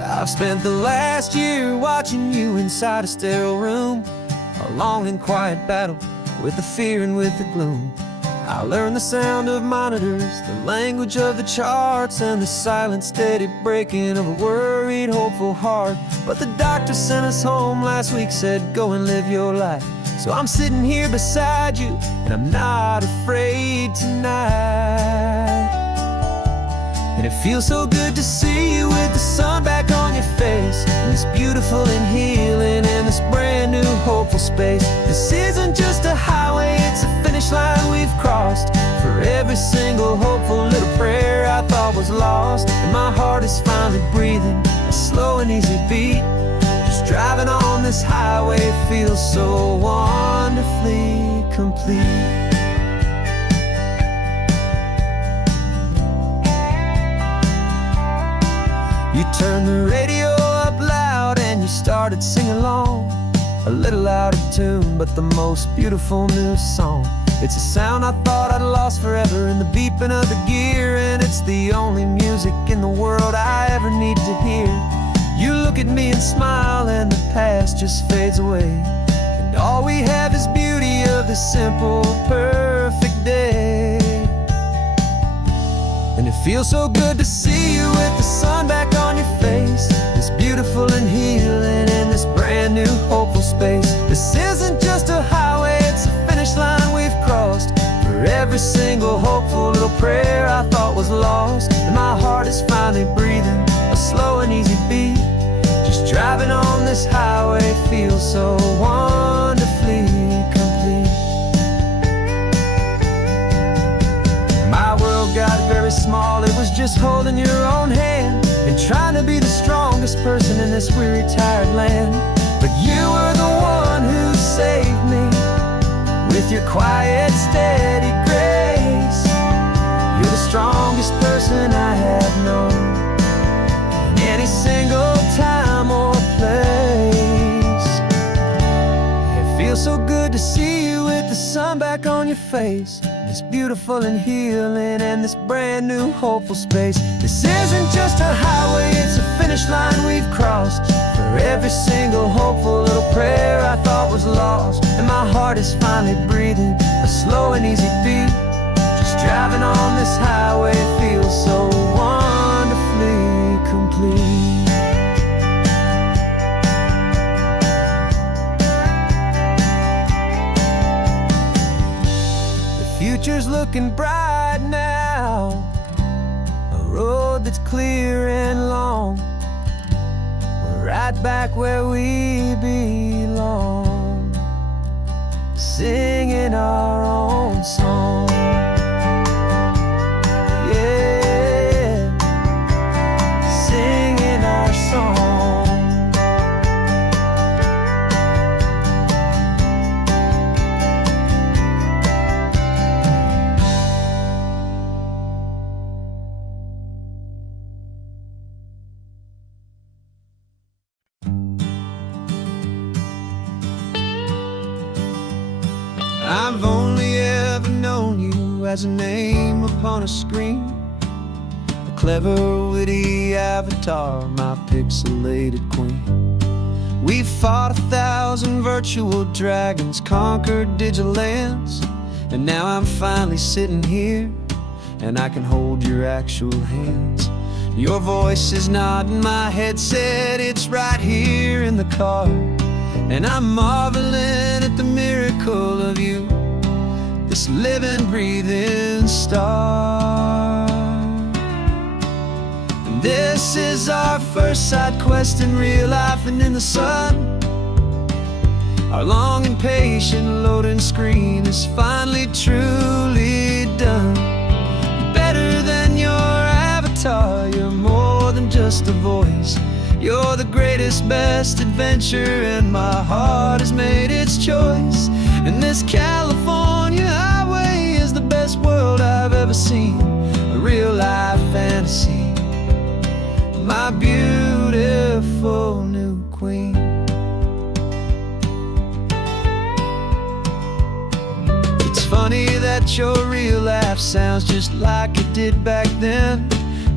I've spent the last year watching you inside a sterile room, a long and quiet battle with the fear and with the gloom. I learned the sound of monitors, the language of the charts, and the silent, steady breaking of a worried, hopeful heart. But the doctor sent us home last week, said, go and live your life. So I'm sitting here beside you, and I'm not afraid tonight. And it feels so good to see you with the sun back on your face, and this beautiful and healing in this brand new hopeful space. This isn't just a highway, it's a finish line we've crossed. For every single hopeful little prayer I thought was lost, and my heart is finally breathing a slow and easy beat. Just driving on this highway feels so wonderfully complete. You turned the radio up loud and you started singing along, a little out of tune, but the most beautiful new song. It's a sound I thought I'd lost forever in the beeping of the gear, and it's the only music in the world I ever need to hear. You look at me and smile, and the past just fades away, and all we have is beauty of this simple, perfect day. And it feels so good to see you with the sun back on your face, this beautiful and healing in this brand new hopeful space. This isn't just a highway, it's a finish line we've crossed. For every single hopeful little prayer I thought was lost, and my heart is finally breathing a slow and easy beat. Just driving on this highway feels so wonderfully complete. My world got very small, it was just holding your own hand and trying to be the strongest person in this weary, tired land. But you were the one who saved me with your quiet, steady grace. You're the strongest person I have known in any single time or place. It feels so good to see you with the sun back on your face, this beautiful and healing and this brand new hopeful space. This isn't just a highway, it's a finish line we've crossed. For every single hopeful little prayer I thought was lost, and my heart is finally breathing a slow and easy beat. Just driving on this highway feels so wonderfully complete. Future's looking bright now, a road that's clear and long. We're right back where we belong, singing our own song. Yeah, singing our song. I've only ever known you as a name upon a screen, a clever, witty avatar, my pixelated queen. We've fought 1,000 virtual dragons, conquered digital lands, and now I'm finally sitting here, and I can hold your actual hands. Your voice is not in my headset, it's right here in the car, and I'm marveling at the miracle of you, this living, breathing star. And this is our first side quest in real life and in the sun. Our long and patient loading screen is finally truly done. Better than your avatar, you're more than just a voice. You're the greatest, best adventure, and my heart has made its choice. And this California highway is the best world I've ever seen. A real life fantasy, my beautiful new queen. It's funny that your real life sounds just like it did back then,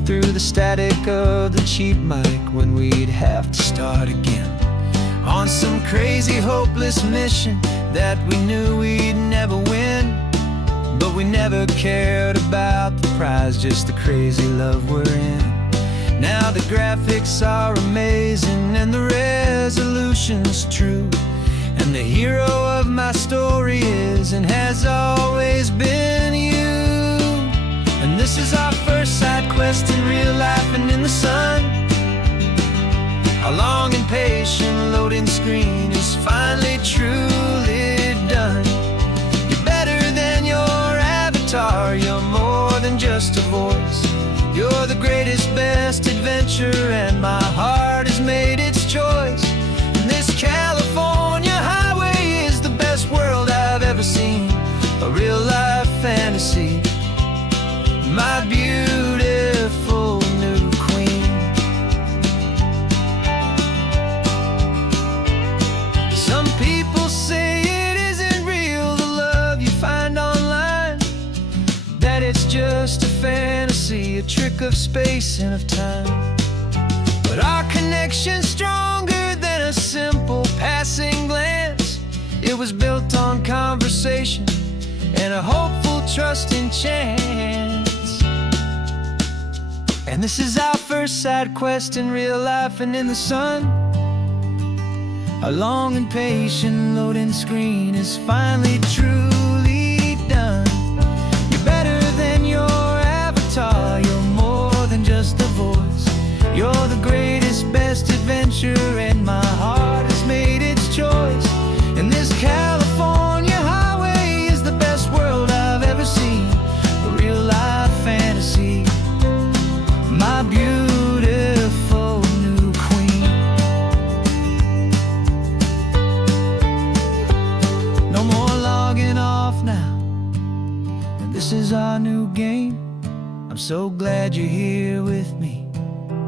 through the static of the cheap mic when we'd have to start again on some crazy hopeless mission that we knew we'd never win. But we never cared about the prize, just the crazy love we're in. Now the graphics are amazing and the resolution's true, and the hero of my story is and has always been you. And this is our first side quest in real life and in the sun. Our long and patient loading screen is finally truly done. You're better than your avatar, you're more than just a voice. You're the greatest, best adventure, and my heart has made its choice. And this California highway is the best world I've ever seen. A real life fantasy, my beautiful new queen. Some people say it isn't real, the love you find online, that it's just a fantasy, a trick of space and of time. But our connection's stronger than a simple passing glance. It was built on conversation and a hopeful, trusting chance. And this is our first side quest in real life and in the sun. Our long and patient loading screen is finally truly done. You're better than your avatar, you're more than just a voice. You're the greatest, best adventure, and my heart has made its choice. And this California highway is the best world I've ever seen. A real life fantasy, my beautiful new queen. No more logging off now, and this is our new game. I'm so glad you're here with me,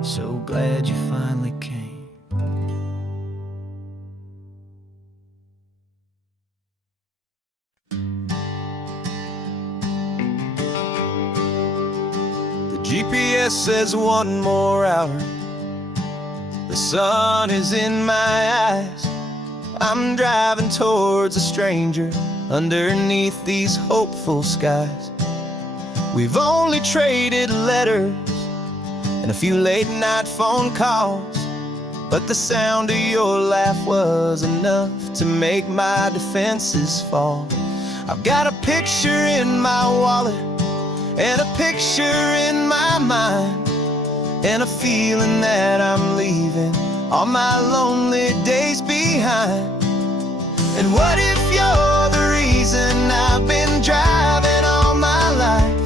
so glad you finally came. GPS says one more hour. The sun is in my eyes. I'm driving towards a stranger underneath these hopeful skies. We've only traded letters and a few late night phone calls, but the sound of your laugh was enough to make my defenses fall. I've got a picture in my wallet and a picture in my mind, and a feeling that I'm leaving all my lonely days behind. And what if you're the reason I've been driving all my life,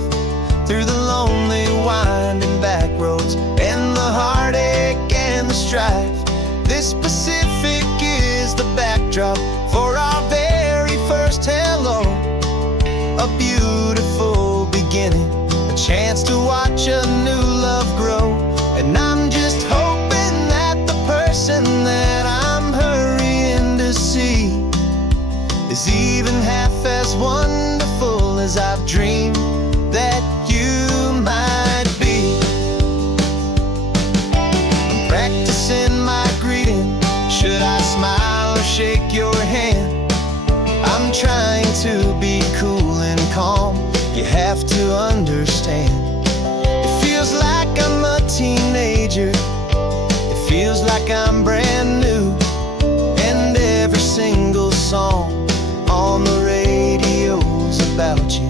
through the lonely winding back roads and the heartache and the strife? This Pacific is the backdrop for our very first hello. A beautiful beginning, a chance to watch a new love grow. And I'm just hoping that the person that I'm hurrying to see is even half as wonderful as I've dreamed that you might be. I'm practicing my greeting. Should I smile or shake your hand? I'm trying to be cool and calm. You have to understand. It feels like I'm a teenager. It feels like I'm brand new. And every single song on the radio's about without you.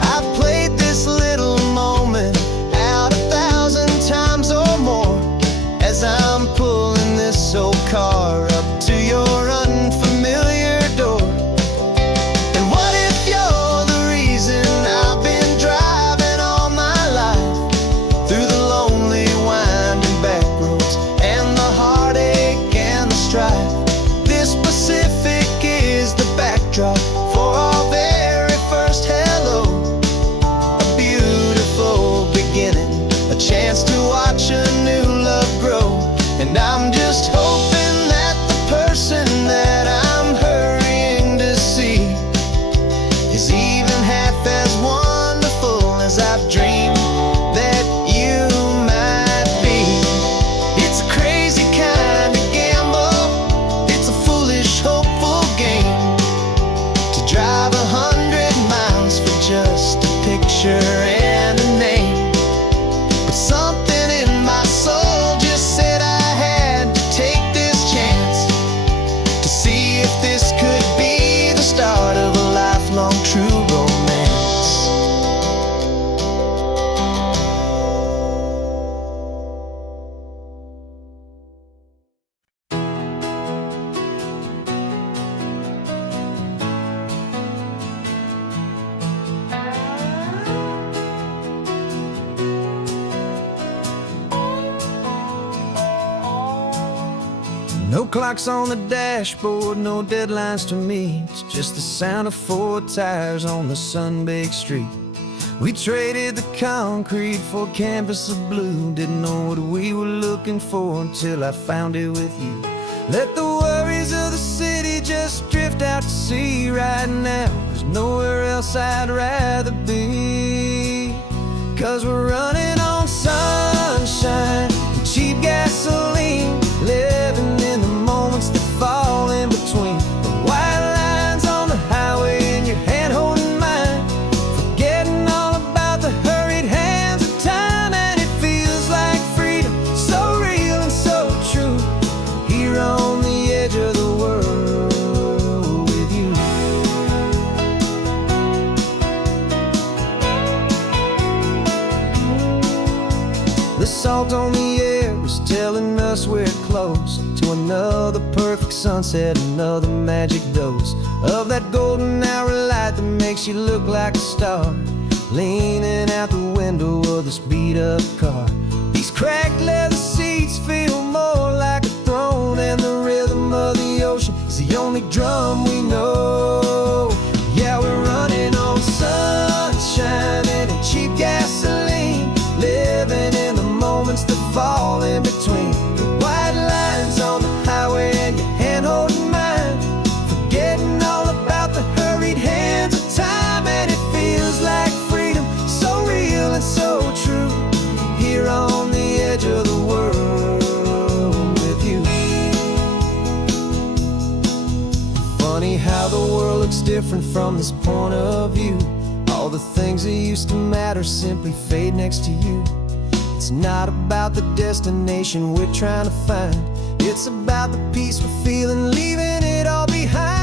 I've played this little moment out 1,000 times or more as I'm pulling this old car up to your unfamiliar door. And what if you're the reason I've been driving all my life through the lonely winding back roads and the heartache and the strife? This Pacific is the backdrop for our very first hello. A beautiful beginning, a chance to watch a new love grow. And I'm just hoping that the person that I'm hurrying to see is even half as wonderful as I've dreamed that you might be. It's a crazy kind of gamble, it's a foolish, hopeful game to drive 100 miles for just a picture and a name. But something in my soul just said I had to take this chance to see if this could be the start of a lifelong true romance. No clocks on the dashboard, no deadlines to meet. It's just the sound of 4 tires on the sun-baked street. We traded the concrete for a canvas of blue. Didn't know what we were looking for until I found it with you. Let the worries of the city just drift out to sea right now. There's nowhere else I'd rather be. 'Cause we're running on sunshine and cheap gasoline, living in the moments that fall in between the white lines on the highway and your hand holding mine, forgetting all about the hurried hands of time. And it feels like freedom, so real and so true, here on the edge of the world with you. The salt on the air is telling us we're close to another perfect sunset, another magic dose of that golden hour light that makes you look like a star, leaning out the window of this beat-up car. These cracked leather seats feel more like a throne, and the rhythm of the ocean is the only drum we know. Yeah, we're running on sunshine and a cheap gasoline, living in the moments that fall in between the white lines on the highway and your hand holding mine, forgetting all about the hurried hands of time. And it feels like freedom, so real and so true, here on the edge of the world with you. Funny how the world looks different from this point of view. All the things that used to matter simply fade next to you. It's not about the destination we're trying to find, it's about the peace we're feeling, leaving it all behind.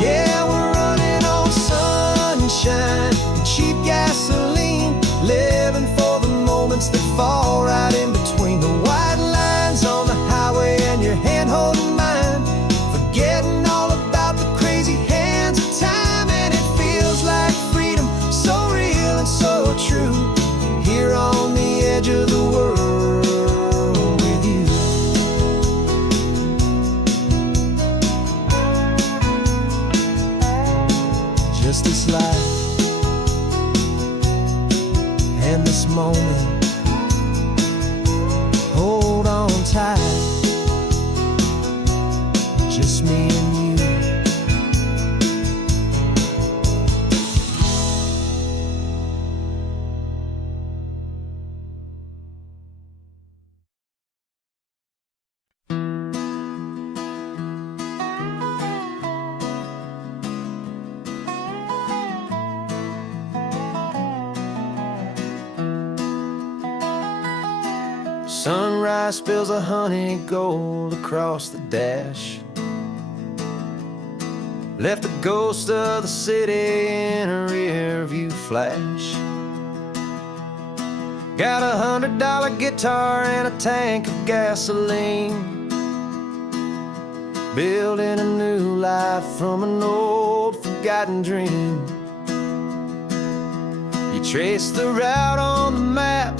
Yeah, we're running on sunshine and cheap gasoline, living for the moments that fall right in between the white lines on the highway and your hand holding mine, forgetting all about the crazy hands of time. And it feels like freedom, so real and so true, here on the edge of the world with you. Just this life and this moment, hold on tight, just me and you. Sunrise spills a honey gold across the dash. Left the ghost of the city in a rear view flash. Got a $100 guitar and a tank of gasoline, building a new life from an old forgotten dream. You trace the route on the map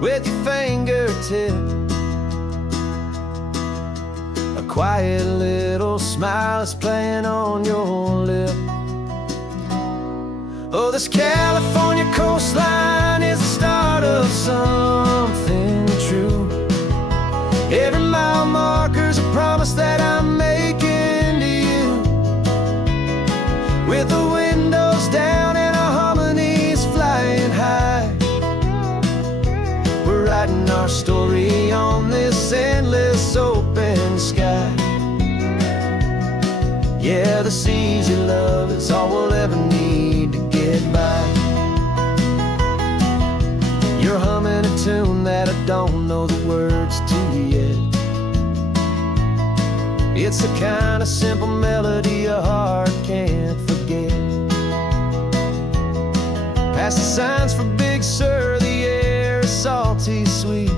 with your fingertip, a quiet little smile is playing on your lip. Oh, this California coastline is the start of something true. Every mile marker's a promise that I'm making to you. With the windows down and our harmonies flying high, we're writing our story on this endless open sky. Yeah, this easy love is all we'll ever need to get by. You're humming a tune that I don't know the words to yet. It's the kind of simple melody a heart can't forget. Past the signs for Big Sur, the air is salty sweet.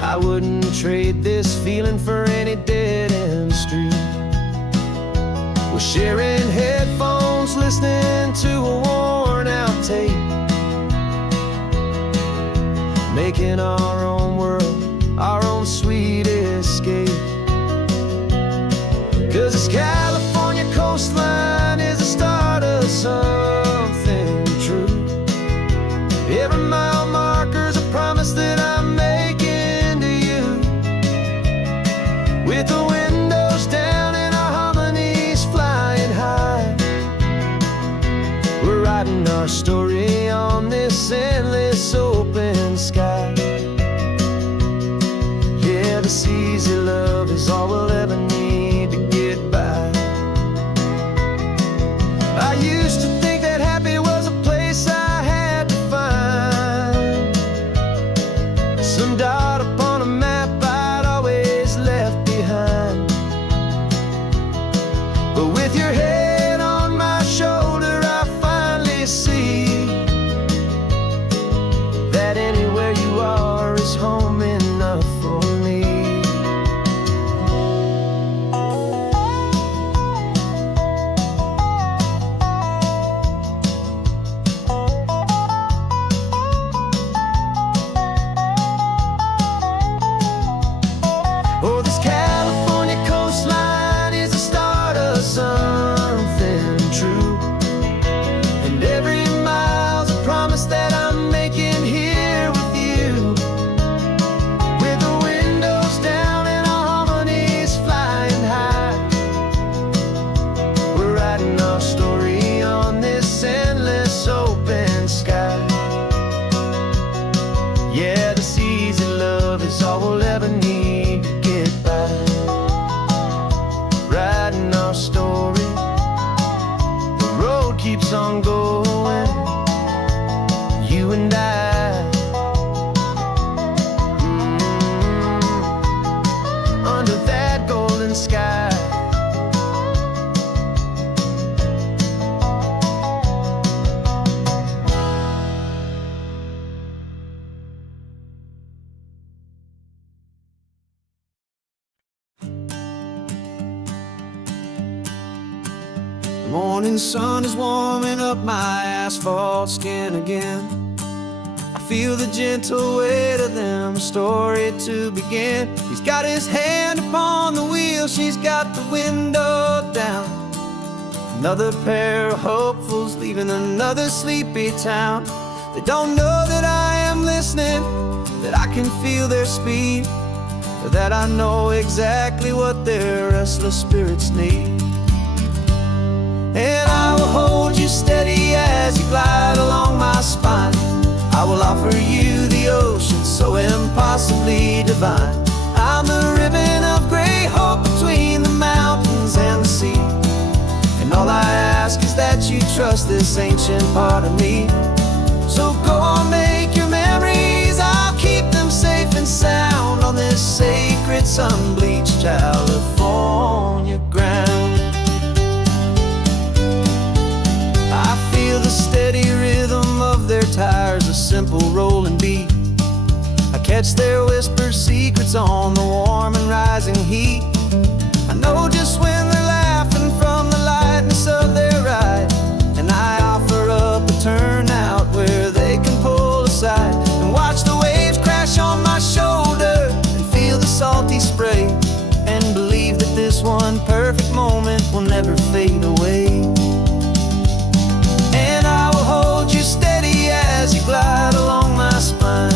I wouldn't trade this feeling for any dead-end street. We're sharing headphones, listening to a worn-out tape, making our own world, our own sweet escape. 'Cause this California coastline is the start of something true. Every mile marker's a promise that I'm making to you. With the windows down and our harmonies flying high, we're writing our story on this endless open sky. Yeah, this easy love is all we'll ever need to get by. I used to think that happy was a place I had to find, some dot upon a map I'd always left behind. But with your head on my shoulder, I finally see that anywhere you are is home enough for me. Oh, this California coastline is the start of something true. And every mile's a promise that I'm making here with you. With the windows down and our harmonies flying high, we're writing our story on this endless open sky. Yeah, this easy love is all we'll ever need to get by. Writing our story, the road keeps on going, you and I. Under that golden sky. The morning sun is warming up my asphalt skin again. I feel the gentle weight of them, a story to begin. He's got his hand upon the wheel, she's got the window down. Another pair of hopefuls leaving another sleepy town. They don't know that I am listening, that I can feel their speed, or that I know exactly what their restless spirits need. And I will hold you steady as you glide along my spine. I will offer you the ocean so impossibly divine. I'm the ribbon of gray hope between the mountains and the sea. And all I ask is that you trust this ancient part of me. So go on, make your memories and sound on this sacred sun-bleached California ground. I feel the steady rhythm of their tires, a simple rolling beat. I catch their whispered secrets on the warm and rising heat. I know just when they're laughing from the lightness of their ride, and I offer up a turnout where they can pull aside and watch the waves crash on my shoulder and feel the salty spray, and believe that this one perfect moment will never fade away. And I will hold you steady as you glide along my spine.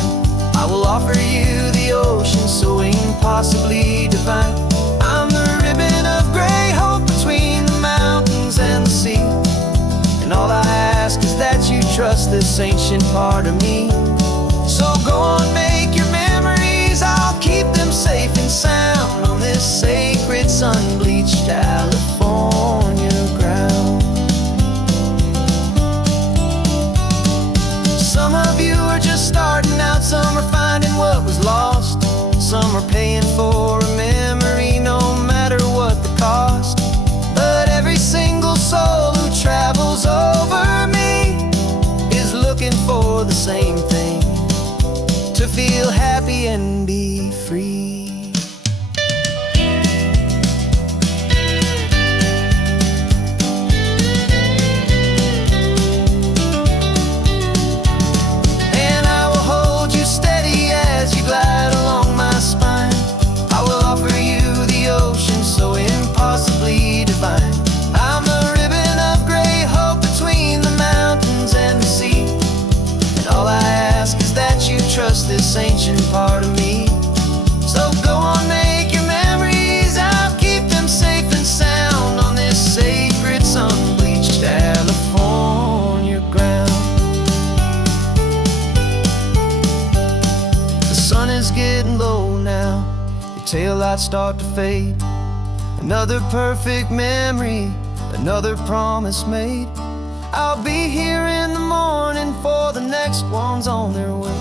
I will offer you the ocean so impossibly divine. I'm the ribbon of gray hope between the mountains and the sea, and all I ask is that you trust this ancient part of me. So go on, make your memories, I'll keep them safe and sound on this sacred sun-bleached California ground. Some of you are just starting out, some are finding what was lost, some are paying for a memory no matter what the cost. But every single soul who travels over me is looking for the same thing: to feel happy and be free. And I will hold you steady as you glide along my spine. I will offer you the ocean so impossibly divine. I'm the ribbon of gray hope between the mountains and the sea, and all I ask is that you trust this ancient part of me. So go on, make your memories, I'll keep them safe and sound on this sacred sun-bleached California ground. The sun is getting low now, your taillights start to fade. Another perfect memory, another promise made. I'll be here in the morning for the next ones on their way.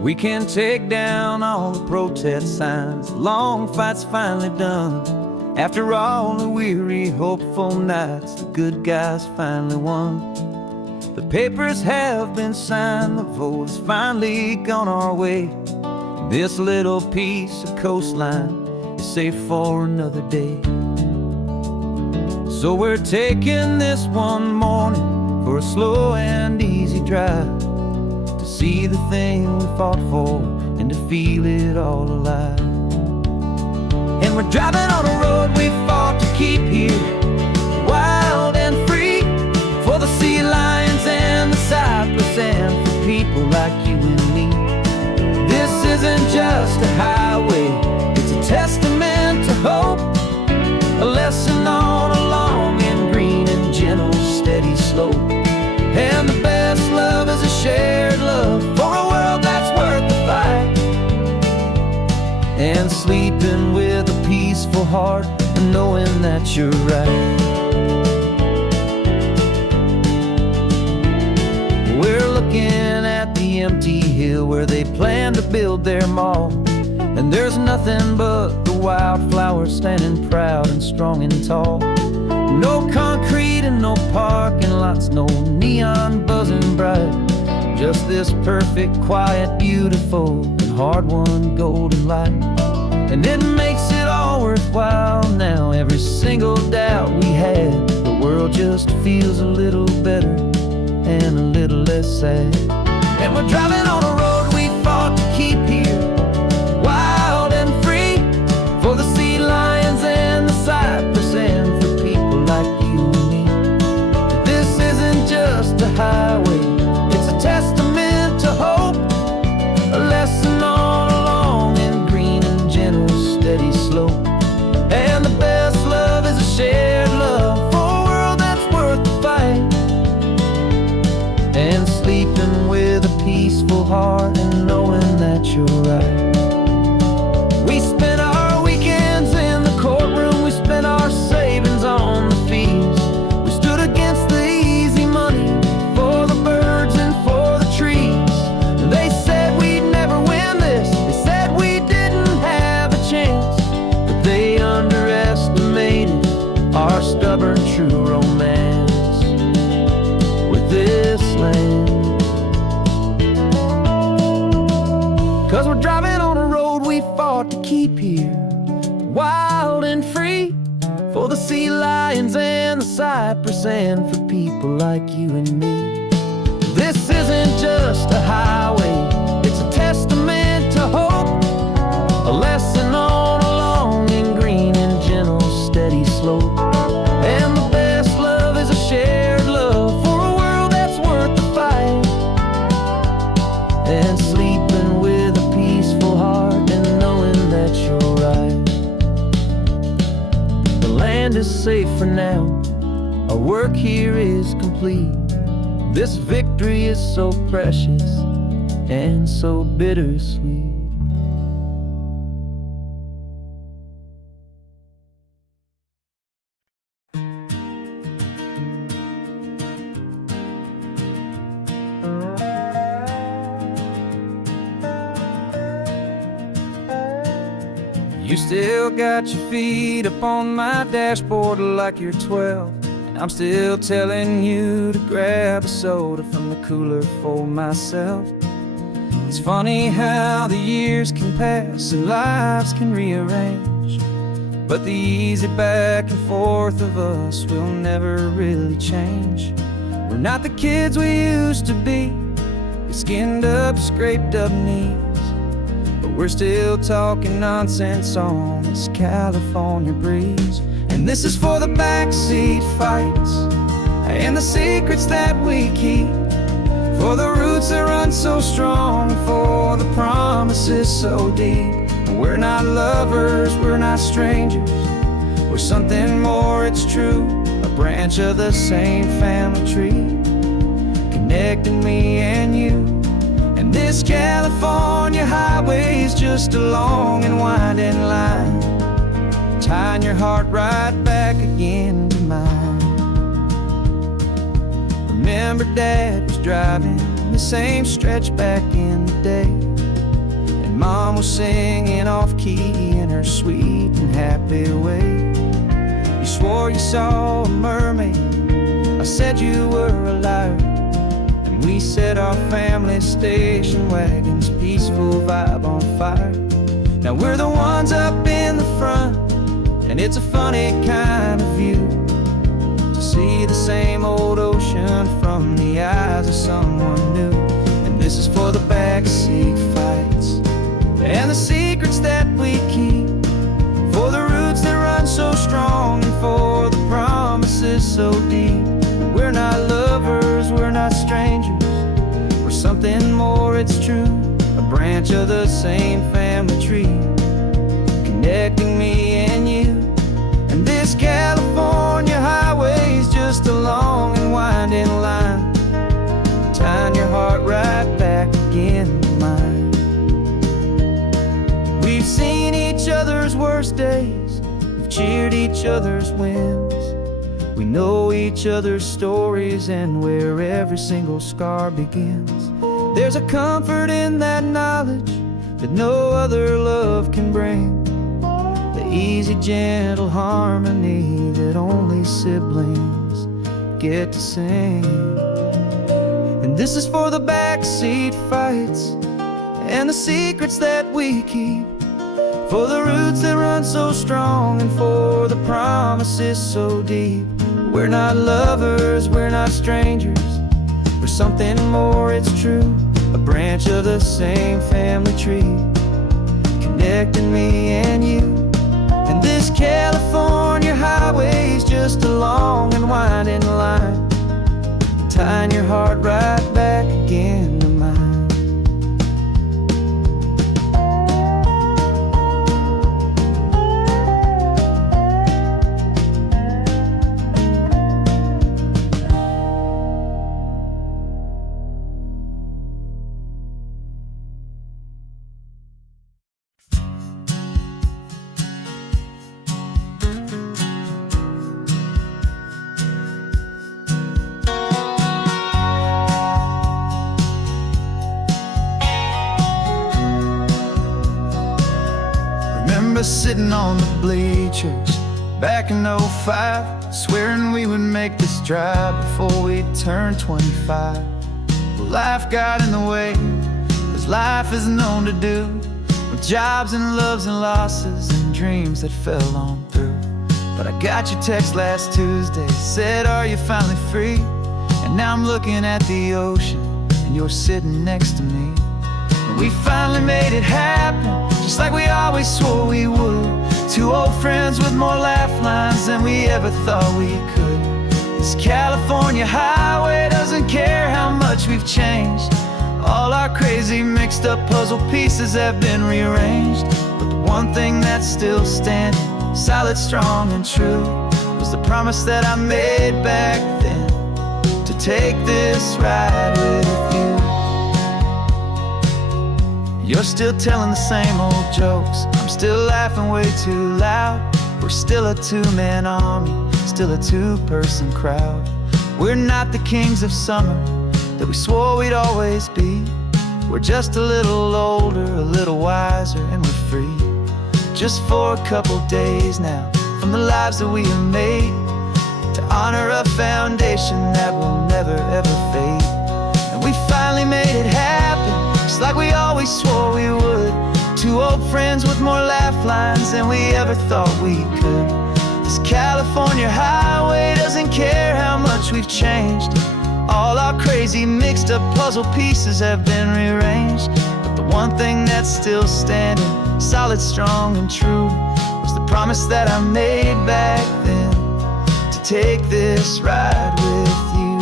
We can take down all the protest signs, long fight's finally done. After all the weary, hopeful nights, the good guys finally won. The papers have been signed, the vote has finally gone our way. This little piece of coastline is safe for another day. So we're taking this one morning for a slow and easy drive, to see the thing we fought for and to feel it all alive. And we're driving on a road we fought to keep here, wild and free, for the sea lions and the cypress and for people like you and me. This isn't just a highway, it's a testament to hope, a lesson on a long and green and gentle steady slope. And the best love is a shared love for a world that's worth the fight, and sleeping with a peaceful heart and knowing that you're right. We're looking at the empty hill where they plan to build their mall, and there's nothing but the wildflowers standing proud and strong and tall. No concrete and no parking lots, no neon buzzing bright, just this perfect, quiet, beautiful, and hard-won golden light. And it makes it all worthwhile now, every single doubt we had. The world just feels a little better and a little less sad. And we're driving on a road we fought to keep here, wild and free, for the sea lions and the cypress and for people like you and me. This isn't just a highway, it's a testament to hope, a lesson on a long and green and gentle steady slope. And the best love is a shared love for a world that's worth the fight, and sleeping with a peaceful heart we fought to keep here, wild and free, for the sea lions and the cypress, and for people like you and me. This isn't just a highway, it's a testament to hope, a lesson on a long and green and gentle steady slope. And the best love is a shared love for a world that's worth the fight, and sleeping with a peaceful heart and knowing that you're right. The land is safe for now, our work here is complete. This victory is so precious and so bittersweet. You still got your feet up on my dashboard like you're 12, and I'm still telling you to grab a soda from the cooler for myself. It's funny how the years can pass and lives can rearrange, but the easy back and forth of us will never really change. We're not the kids we used to be, with skinned up, scraped up knees, but we're still talking nonsense on this California breeze. And this is for the backseat fights and the secrets that we keep, for the roots that run so strong, for the promises so deep. We're not lovers, we're not strangers, we're something more, it's true, a branch of the same family tree, connecting me and you. And this California highway is just a long and winding line, tying your heart right back again to mine. Remember Dad was driving the same stretch back in the day, and Mom was singing off-key in her sweet and happy way. You swore you saw a mermaid, I said you were a liar, and we set our family station wagon's peaceful vibe on fire. Now we're the ones up in the front, and it's a funny kind of view to see the same old ocean from the eyes of someone new. And this is for the backseat fights and the secrets that we keep, for the roots that run so strong, and for the promises so deep. We're not lovers, we're not strangers, we're something more, it's true, a branch of the same family tree, connecting me and you. And this California highway is just a long and winding line, tying your heart right back again to mine. We've seen each other's worst days, we've cheered each other's wins, we know each other's stories and where every single scar begins. There's a comfort in that knowledge that no other love can bring, the easy, gentle harmony that only siblings get to sing. And this is for the backseat fights and the secrets that we keep, for the roots that run so strong, and for the promises so deep. We're not lovers, we're not strangers, we're something more, it's true, a branch of the same family tree, connecting me and you. And this California highway is just a long and winding line, tying your heart right back again to mine. Sitting on the bleachers back in '05, swearing we would make this drive before we turned 25. Well, life got in the way, as life is known to do. We with jobs and loves and losses and dreams that fell on through. But I got your text last Tuesday, said, are you finally free? And now I'm looking at the ocean, and you're sitting next to me. And we finally made it happen, just like we always swore we would. Two old friends with more laugh lines than we ever thought we could. This California highway doesn't care how much we've changed. All our crazy mixed up puzzle pieces have been rearranged. But the one thing that's still standing, solid, strong, and true, was the promise that I made back then, to take this ride with you. You're still telling the same old jokes, I'm still laughing way too loud. We're still a two-man army, still a two-person crowd. We're not the kings of summer that we swore we'd always be. We're just a little older, a little wiser, and we're free. Just for a couple days now, from the lives that we have made, to honor a foundation that will never ever fade. And we finally made it happen, just like we always swore we would. Two old friends with more laugh lines than we ever thought we could. This California highway doesn't care how much we've changed. All our crazy mixed up puzzle pieces have been rearranged. But the one thing that's still standing, solid, strong, and true, was the promise that I made back then, to take this ride with you.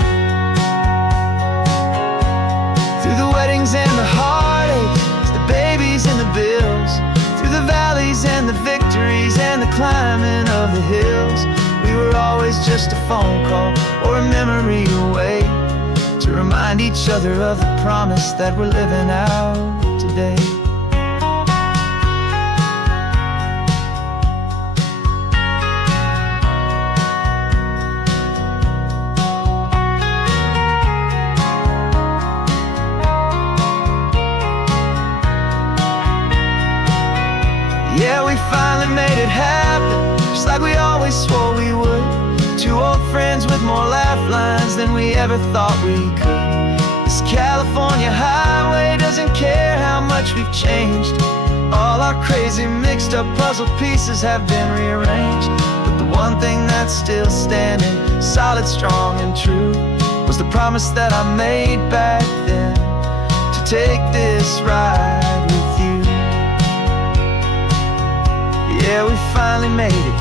Through the weddings and the heartaches, the babies and the bills, through the valleys and the victories and the climbing of the hills, we were always just a phone call or a memory away, to remind each other of the promise that we're living out today. Yeah, we finally made it happen, just like we always swore we would. Two old friends with more laugh lines than we ever thought we could. This California highway doesn't care how much we've changed. All our crazy mixed up puzzle pieces have been rearranged. But the one thing that's still standing, solid, strong, and true, was the promise that I made back then, to take this ride with you. Yeah, we finally made it,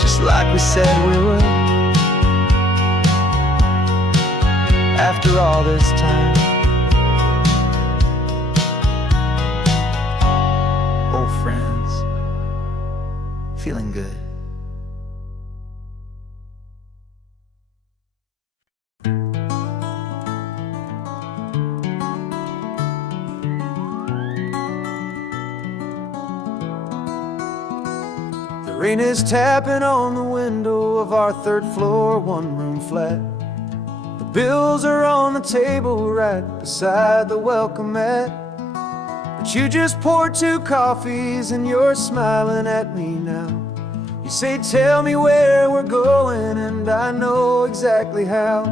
just like we said we would. After all this time, old friends, feeling good. The rain is tapping on the window of our third floor, one-room flat. The bills are on the table right beside the welcome mat. But you just poured 2 coffees and you're smiling at me now. You say, tell me where we're going, and I know exactly how.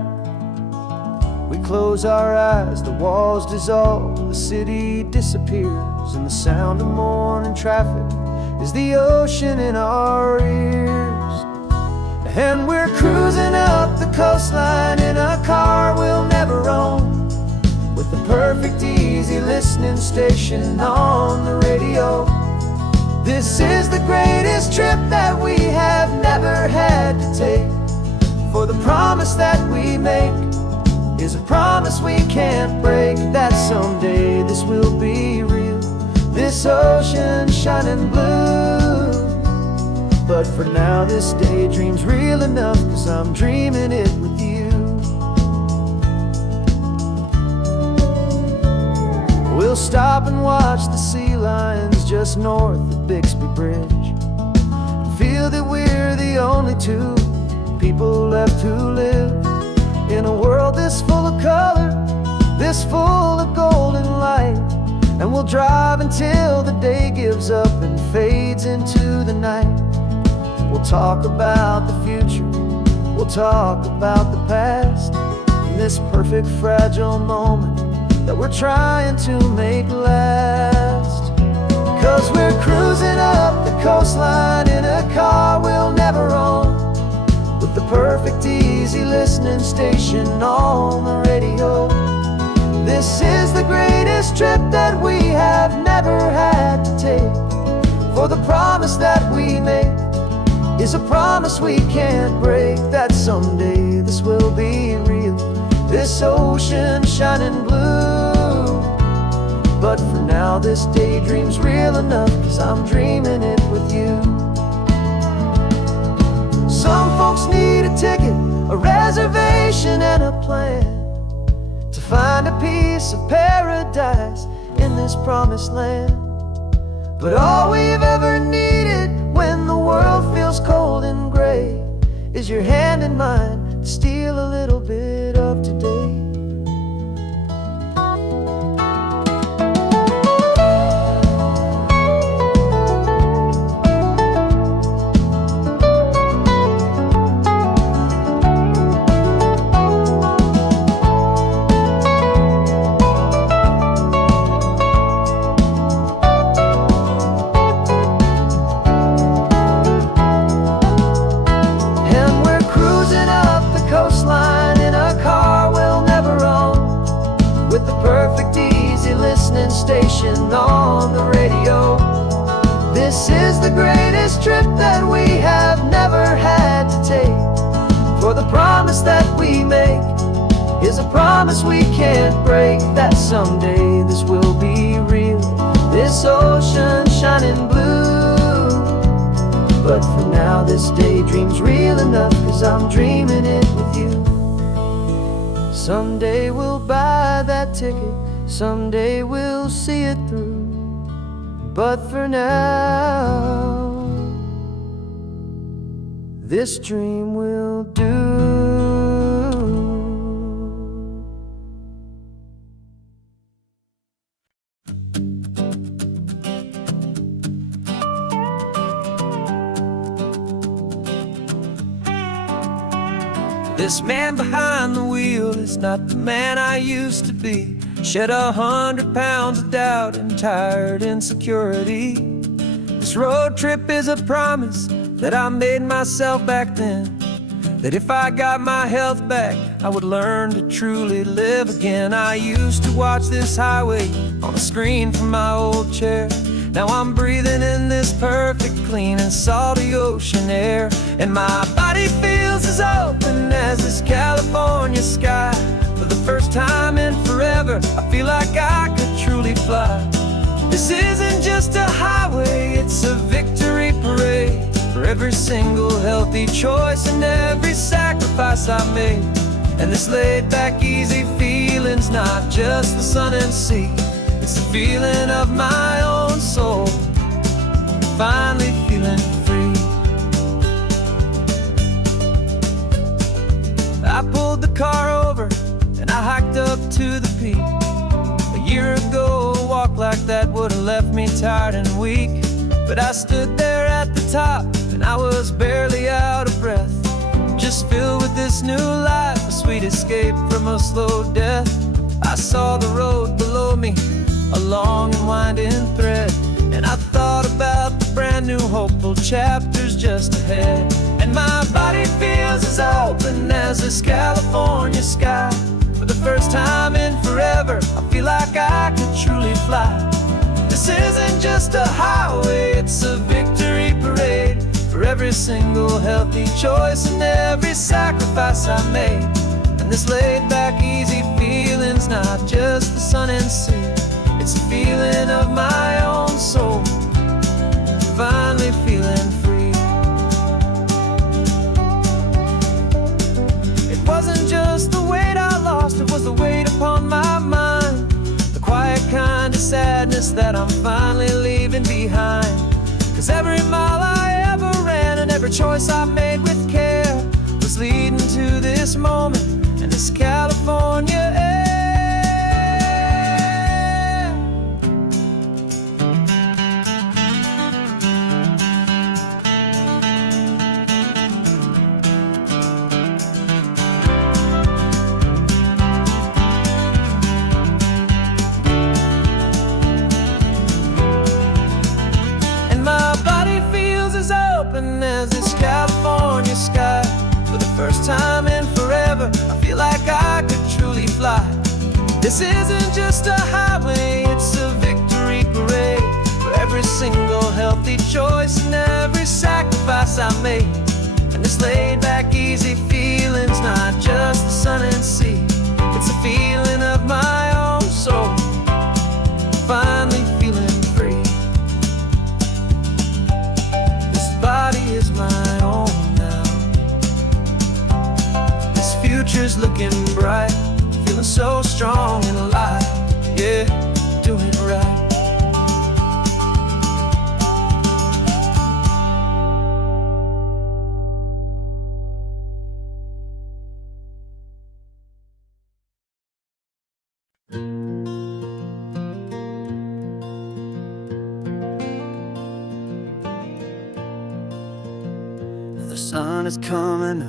We close our eyes, the walls dissolve, the city disappears, and the sound of morning traffic is the ocean in our ears. And we're cruising up the coastline in a car we'll never own, with the perfect easy listening station on the radio. This is the greatest trip that we have never had to take, for the promise that we make is a promise we can't break, that someday this will be real, this ocean shining blue. But for now this daydream's real enough, 'cause I'm dreaming it with you. We'll stop and watch the sea lions just north of Bixby Bridge, and feel that we're the only 2 people left who live in a world this full of color, this full of golden light. And we'll drive until the day gives up and fades into the night. We'll talk about the future, we'll talk about the past, in this perfect fragile moment that we're trying to make last. 'Cause we're cruising up the coastline in a car we'll never own, with the perfect easy listening station on the radio. This is the greatest trip that we have never had to take, for the promise that we make is a promise we can't break, that someday this will be real, this ocean shining blue. But for now this daydream's real enough, 'cause I'm dreaming it with you. Some folks need a ticket, a reservation and a plan to find a piece of paradise in this promised land. But all we've ever needed when the world feels cold and gray is your hand in mine to steal a little bit of today. Station on the radio. This is the greatest trip that we have never had to take, for the promise that we make is a promise we can't break, that someday this will be real, this ocean shining blue. But for now this daydream's real enough, 'cause I'm dreaming it with you. Someday we'll buy that ticket, someday we'll see it through. But for now, this dream will do. This man behind the wheel is not the man I used to be. Shed 100 pounds of doubt and tired insecurity. This road trip is a promise that I made myself back then, that if I got my health back, I would learn to truly live again. I used to watch this highway on a screen from my old chair. Now I'm breathing in this perfect, clean and salty ocean air, and my body feels as open as this California sky. For the first time in forever, I feel like I could truly fly. This isn't just a highway, it's a victory parade for every single healthy choice and every sacrifice I made. And this laid back easy feeling's not just the sun and sea, it's the feeling of my own soul, finally feeling free. I pulled the car over and I hiked up to the peak. A year ago, a walk like that would have left me tired and weak. But I stood there at the top and I was barely out of breath, just filled with this new life, a sweet escape from a slow death. I saw the road below me, a long and winding thread, and I thought about the brand new hopeful chapters just ahead. And my body feels as open as this California sky. For the first time in forever, I feel like I could truly fly. This isn't just a highway, it's a victory parade for every single healthy choice and every sacrifice I made. And this laid back easy feeling's not just the sun and sea, it's the feeling of my own soul, finally feeling free. It wasn't just the weight I lost, it was the weight upon my mind, the quiet kind of sadness that I'm finally leaving behind. 'Cause every mile I ever ran and every choice I made with care was leading to this moment and this California air. first time in forever, I feel like I could truly fly. This isn't just a highway, it's a victory parade for every single healthy choice and every sacrifice I made. And this laid back, easy feeling's not just the sun and sea, it's a feeling of my own soul, finally feeling free. This body is my own now. This future's looking bright, feeling so strong and alive. Yeah, doing it right. The sun is coming up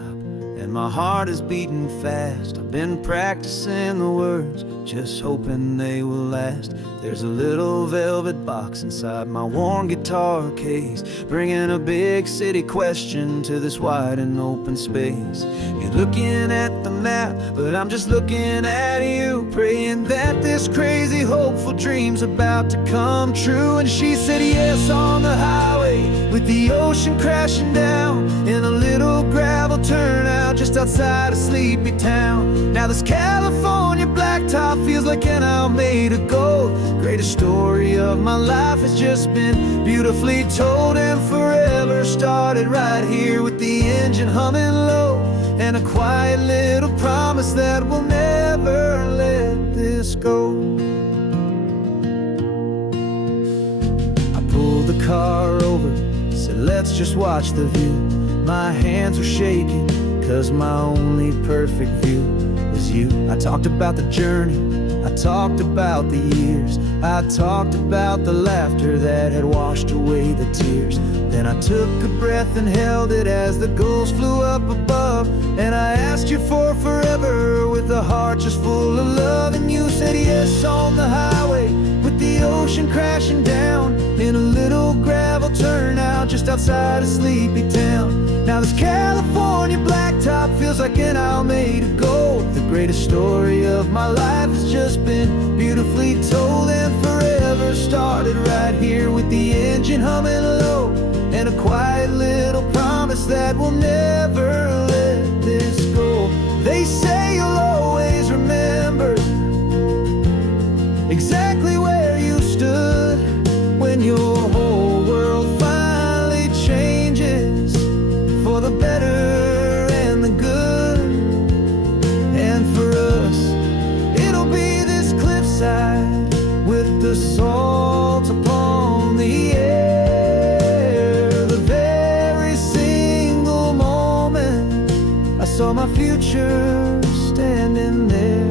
and my heart is beating fast. I've been practicing the words, just hoping they will last. There's a little velvet box inside my worn guitar case, bringing a big city question to this wide and open space. You're looking at the map, but I'm just looking at you, praying that this crazy hopeful dream's about to come true. And she said yes on the highway, with the ocean crashing down, in a little gravel turnout just outside of sleepy town. Now this California blacktop feels like an hour made of gold. Greatest story of my life has just been beautifully told, and forever started right here with the engine humming low, and a quiet little promise that we'll never let this go. I pulled the car over, said let's just watch the view. My hands were shaking, cause my only perfect view was you. I talked about the journey, I talked about the years, I talked about the laughter that had washed away the tears. Then I took a breath and held it as the gulls flew up above, and I asked you for forever with a heart just full of love. And you said yes on the highway, with the ocean crashing down, in a little gravel turnout just outside of sleepy town. Now this California blacktop feels like an hour made of gold. The greatest story of my life has just been beautifully told, and forever started right here with the engine humming low, and a quiet little promise that we'll never let this go. They say you'll always remember exactly where you stood when your whole world finally changes for the better and the good. And for us, it'll be this cliffside with the salt upon the air. The very single moment I saw my future standing there.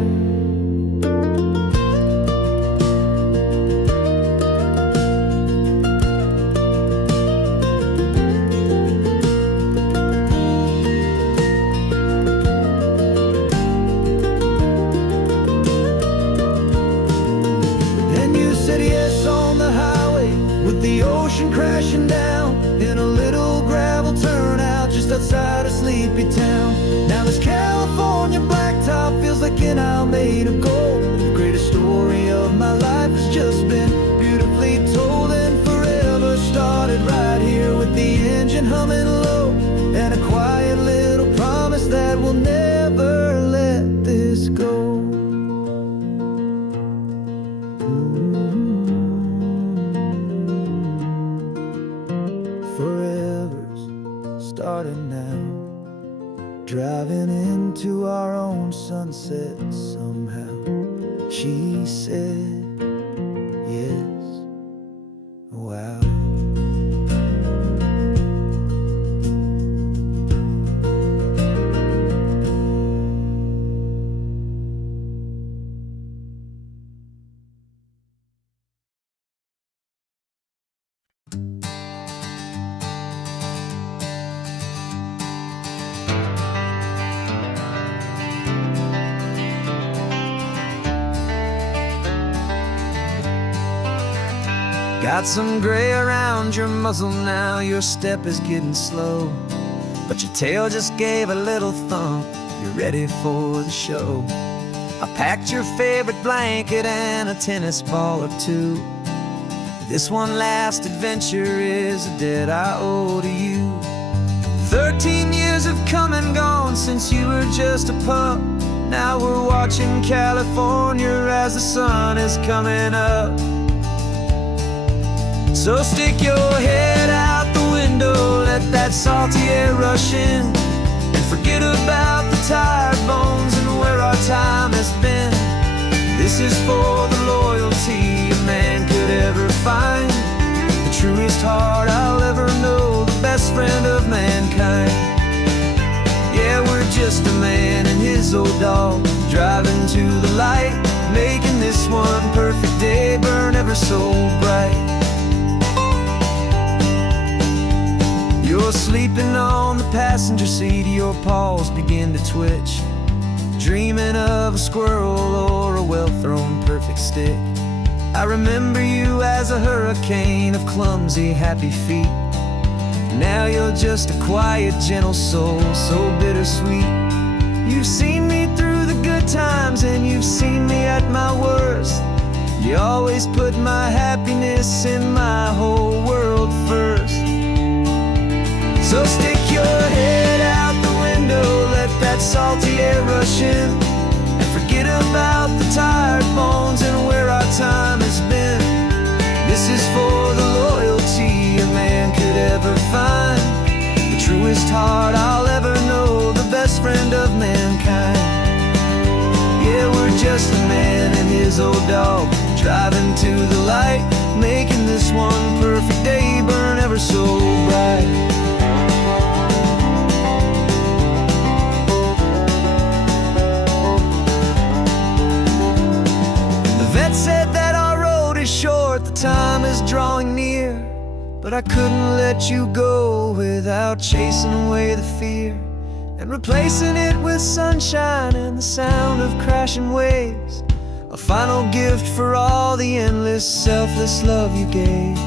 Crashing down in a little gravel turnout just outside of sleepy town. Now this California blacktop feels like an hour made of gold. The greatest story of my life has just been beautifully told, and forever started right here with the engine humming low, and a quiet little promise that we'll never let this go. Starting now, driving into our own sunset somehow. She said yes, wow. Got some gray around your muzzle now, your step is getting slow. but your tail just gave a little thump. You're ready for the show. I packed your favorite blanket and a tennis ball or two. This one last adventure is a debt I owe to you. 13 years have come and gone since you were just a pup. Now we're watching California as the sun is coming up. So stick your head out the window, let that salty air rush in, and forget about the tired bones and where our time has been. This is for the loyalty a man could ever find, the truest heart I'll ever know, the best friend of mankind. Yeah, we're just a man and his old dog, driving to the light, making this one perfect day burn ever so bright. You're sleeping on the passenger seat, your paws begin to twitch, dreaming of a squirrel or a well-thrown perfect stick. I remember you as a hurricane of clumsy, happy feet. Now you're just a quiet, gentle soul, so bittersweet. You've seen me through the good times and you've seen me at my worst. You always put my happiness in my whole world first. So stick your head out the window, let that salty air rush in, and forget about the tired bones and where our time has been. This is for the loyalty a man could ever find, the truest heart I'll ever know, the best friend of mankind. Yeah, we're just a man and his old dog, driving to the light, making this one perfect day burn ever so bright. Said that our road is short, the time is drawing near, but I couldn't let you go without chasing away the fear and replacing it with sunshine and the sound of crashing waves, a final gift for all the endless, selfless love you gave.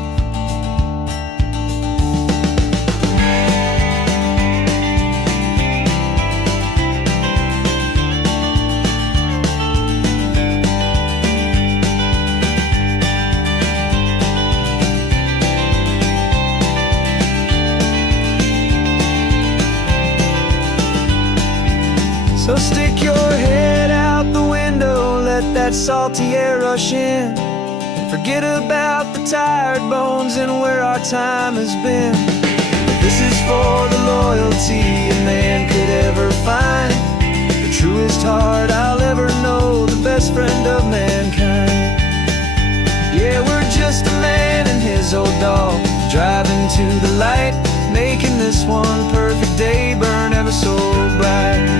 So stick your head out the window, let that salty air rush in, and forget about the tired bones and where our time has been. This is for the loyalty a man could ever find, the truest heart I'll ever know, the best friend of mankind. Yeah, we're just a man and his old dog, driving to the light, making this one perfect day burn ever so bright.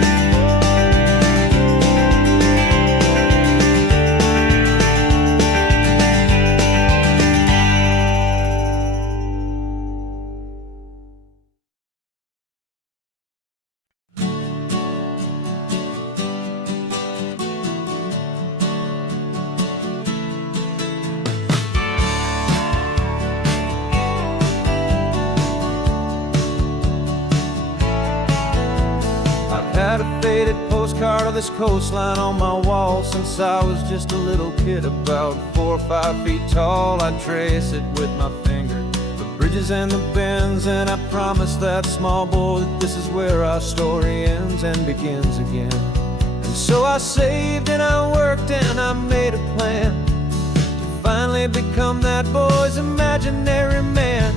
Had a faded postcard of this coastline on my wall since I was just a little kid, about 4 or 5 feet tall. I trace it with my finger, the bridges and the bends, and I promised that small boy that this is where our story ends and begins again. And so I saved and I worked and I made a plan to finally become that boy's imaginary man.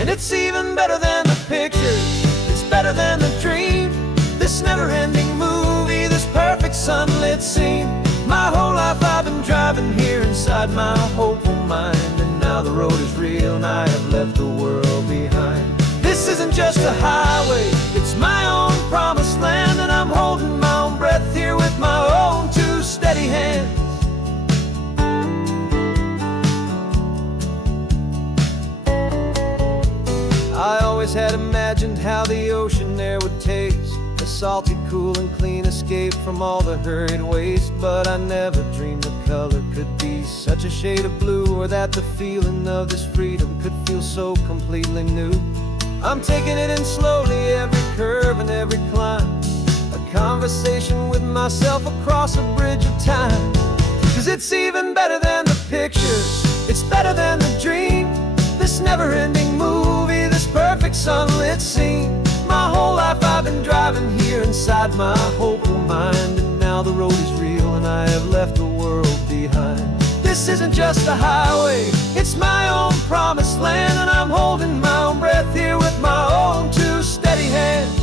And it's even better than the pictures, it's better than the dream, this never-ending movie, this perfect sunlit scene. My whole life I've been driving here inside my hopeful mind, and now the road is real and I have left the world behind. This isn't just a highway, it's my own promised land, and I'm holding my own breath here with my own two steady hands. I always had imagined how the ocean there would taste, a salty, cool and clean escape from all the hurried waste. But I never dreamed the color could be such a shade of blue, or that the feeling of this freedom could feel so completely new. I'm taking it in slowly, every curve and every climb. A conversation with myself across a bridge of time. 'Cause it's even better than the pictures, it's better than the dream. This never-ending movie, this perfect sunlit scene. My whole life I've been driving here inside my hopeful mind, and now the road is real and I have left the world behind. This isn't just a highway, it's my own promised land, and I'm holding my own breath here with my own two steady hands.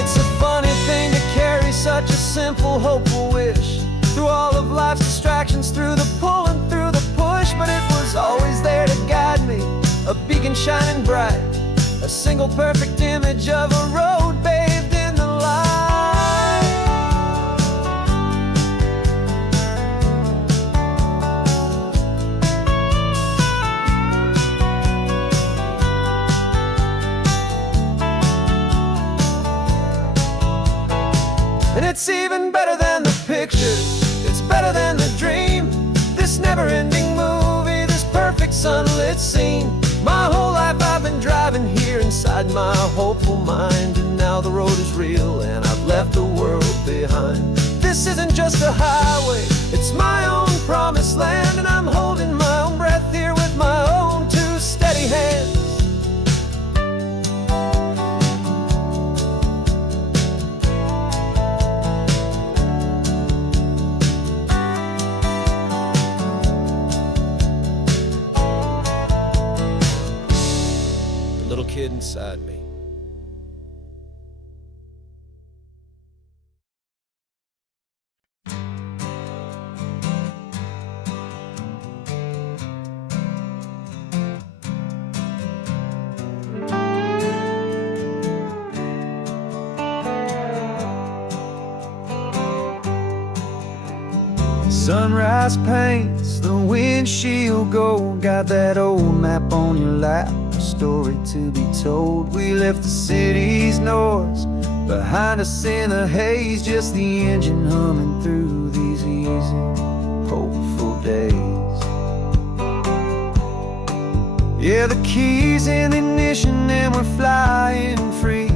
It's a funny thing to carry such a simple, hopeful wish through all of life's distractions, through the pull and through the push. But it was always there to guide me, a beacon shining bright, a single perfect image of a road bathed in the light. And it's even better than the pictures, it's better than the dream. This never-ending movie, this perfect sunlit scene. My whole life I've been driving here inside my hopeful mind, and now the road is real and I've left the world behind. This isn't just a highway, it's my own promised land, and I'm holding my own breath here with my own two steady hands. Little kid inside me. Sunrise paints the windshield gold. Got that old map on your lap, a story to be told. We left the city's noise behind us in the haze, just the engine humming through these easy, hopeful days. Yeah, the keys in the ignition and we're flying free,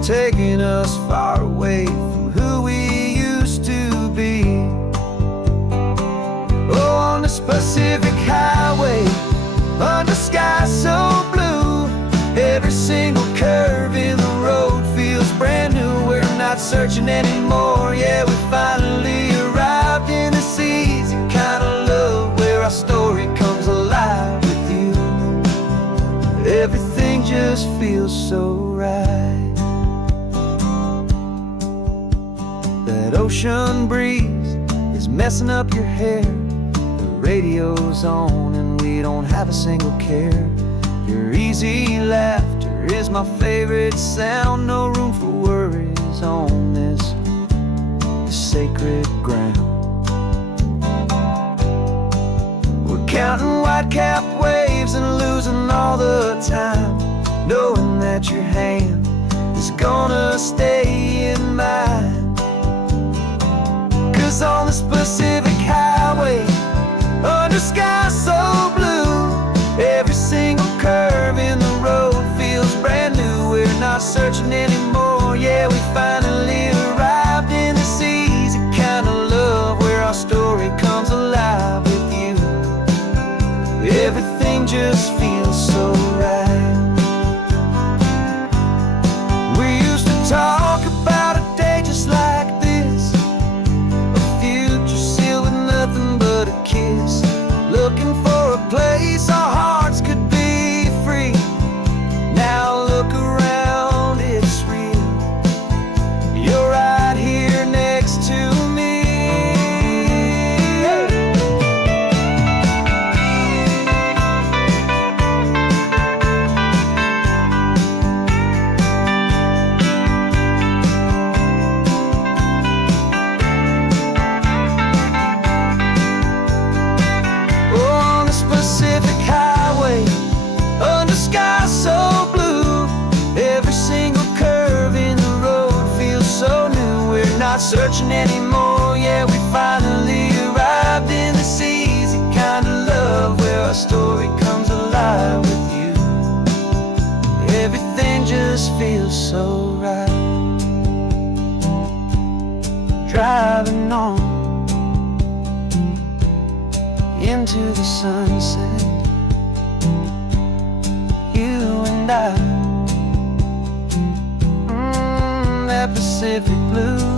taking us far away from who we used to be. Oh, on this Pacific highway, under sky so blue, every single curve in the road feels brand new. We're not searching anymore, yeah, we finally arrived in this easy kind of love, where our story comes alive with you. Everything just feels so right. That ocean breeze is messing up your hair, radio's on and we don't have a single care. Your easy laughter is my favorite sound. No room for worries on this sacred ground. We're counting white-capped waves and losing all the time, knowing that your hand is gonna stay in mine. 'Cause on this Pacific highway, under sky so blue, every single curve in the road feels brand new. We're not searching anymore, yeah, we finally arrived in this easy kind of love, where our story comes alive with you. Everything just feels so right. We used to talk about a day just like this, a future sealed with nothing but a kiss, looking for a place our hearts could be free. Now look around, it's real. just feels so right. Driving on into the sunset, you and I, that Pacific blue.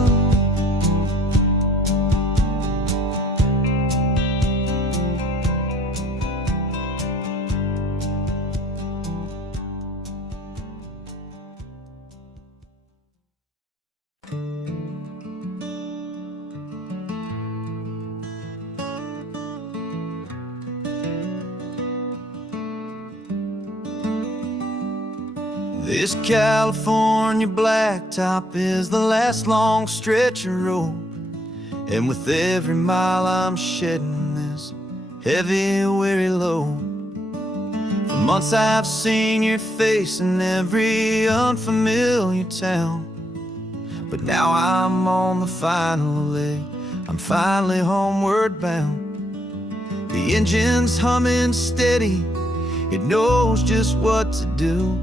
This California blacktop is the last long stretch of road, and with every mile I'm shedding this heavy, weary load. For months I've seen your face in every unfamiliar town, but now I'm on the final leg, I'm finally homeward bound. The engine's humming steady, it knows just what to do.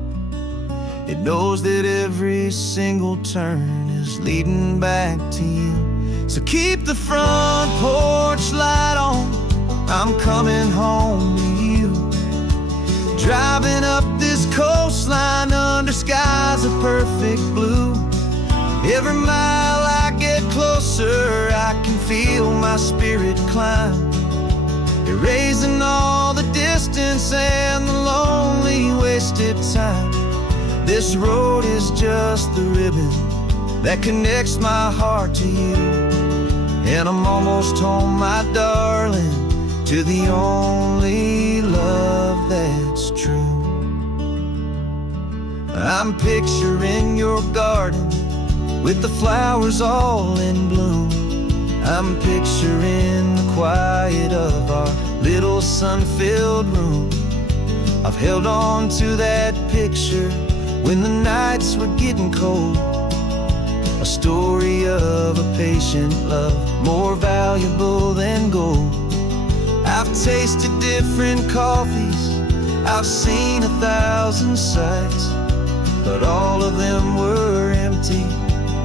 It knows that every single turn is leading back to you. So keep the front porch light on, I'm coming home to you. Driving up this coastline under skies of perfect blue. Every mile I get closer, I can feel my spirit climb, erasing all the distance and the lonely wasted time. This road is just the ribbon that connects my heart to you, and I'm almost home, my darling, to the only love that's true. I'm picturing your garden with the flowers all in bloom. I'm picturing the quiet of our little sun-filled room. I've held on to that picture when the nights were getting cold, a story of a patient love, more valuable than gold. I've tasted different coffees, I've seen 1,000 sights, but all of them were empty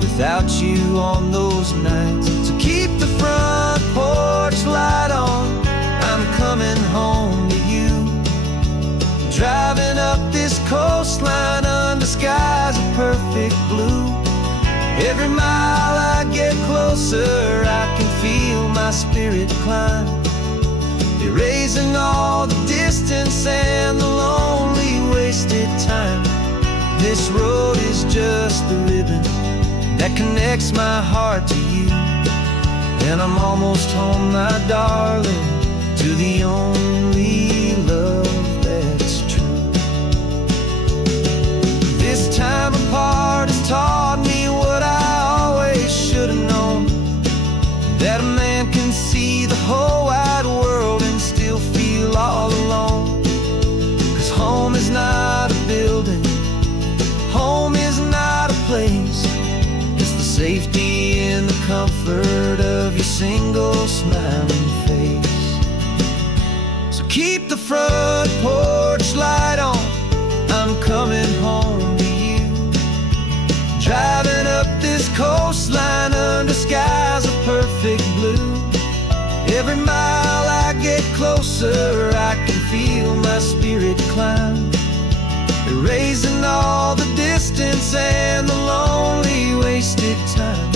without you on those nights. So keep the front porch light on, I'm coming home to you. Driving up this coastline under skies of perfect blue. Every mile I get closer, I can feel my spirit climb, erasing all the distance and the lonely wasted time. This road is just the ribbon that connects my heart to you, and I'm almost home, my darling, to the only love that's true. This time apart has taught me what I always should have known, that a man can see the whole wide world and still feel all alone. 'Cause home is not a building, home is not a place, it's the safety and the comfort of your single smiling face. So keep the front porch light on, I'm coming home to you. Driving up this coastline under skies of perfect blue. Every mile I get closer, I can feel my spirit climb, erasing all the distance and the lonely wasted time.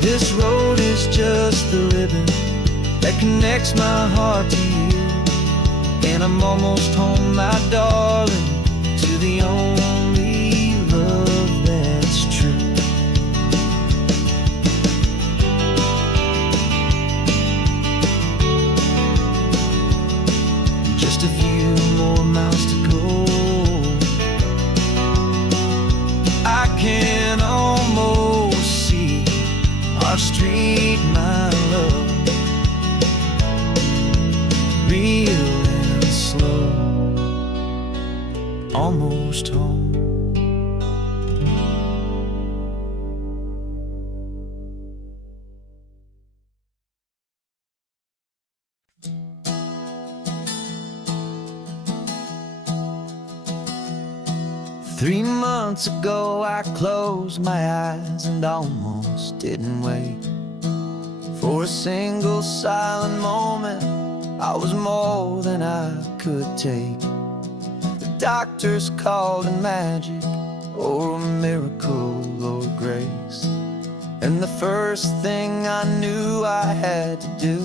This road is just the ribbon that connects my heart to you, and I'm almost home, my darling, to the only love that's true. Just a few more miles to go, I can almost see our street, my love, real and slow, almost home. 3 months ago I closed my eyes and almost didn't wake. For a single silent moment, I was more than I could take. The doctors called it magic, or a miracle, or grace. And the first thing I knew I had to do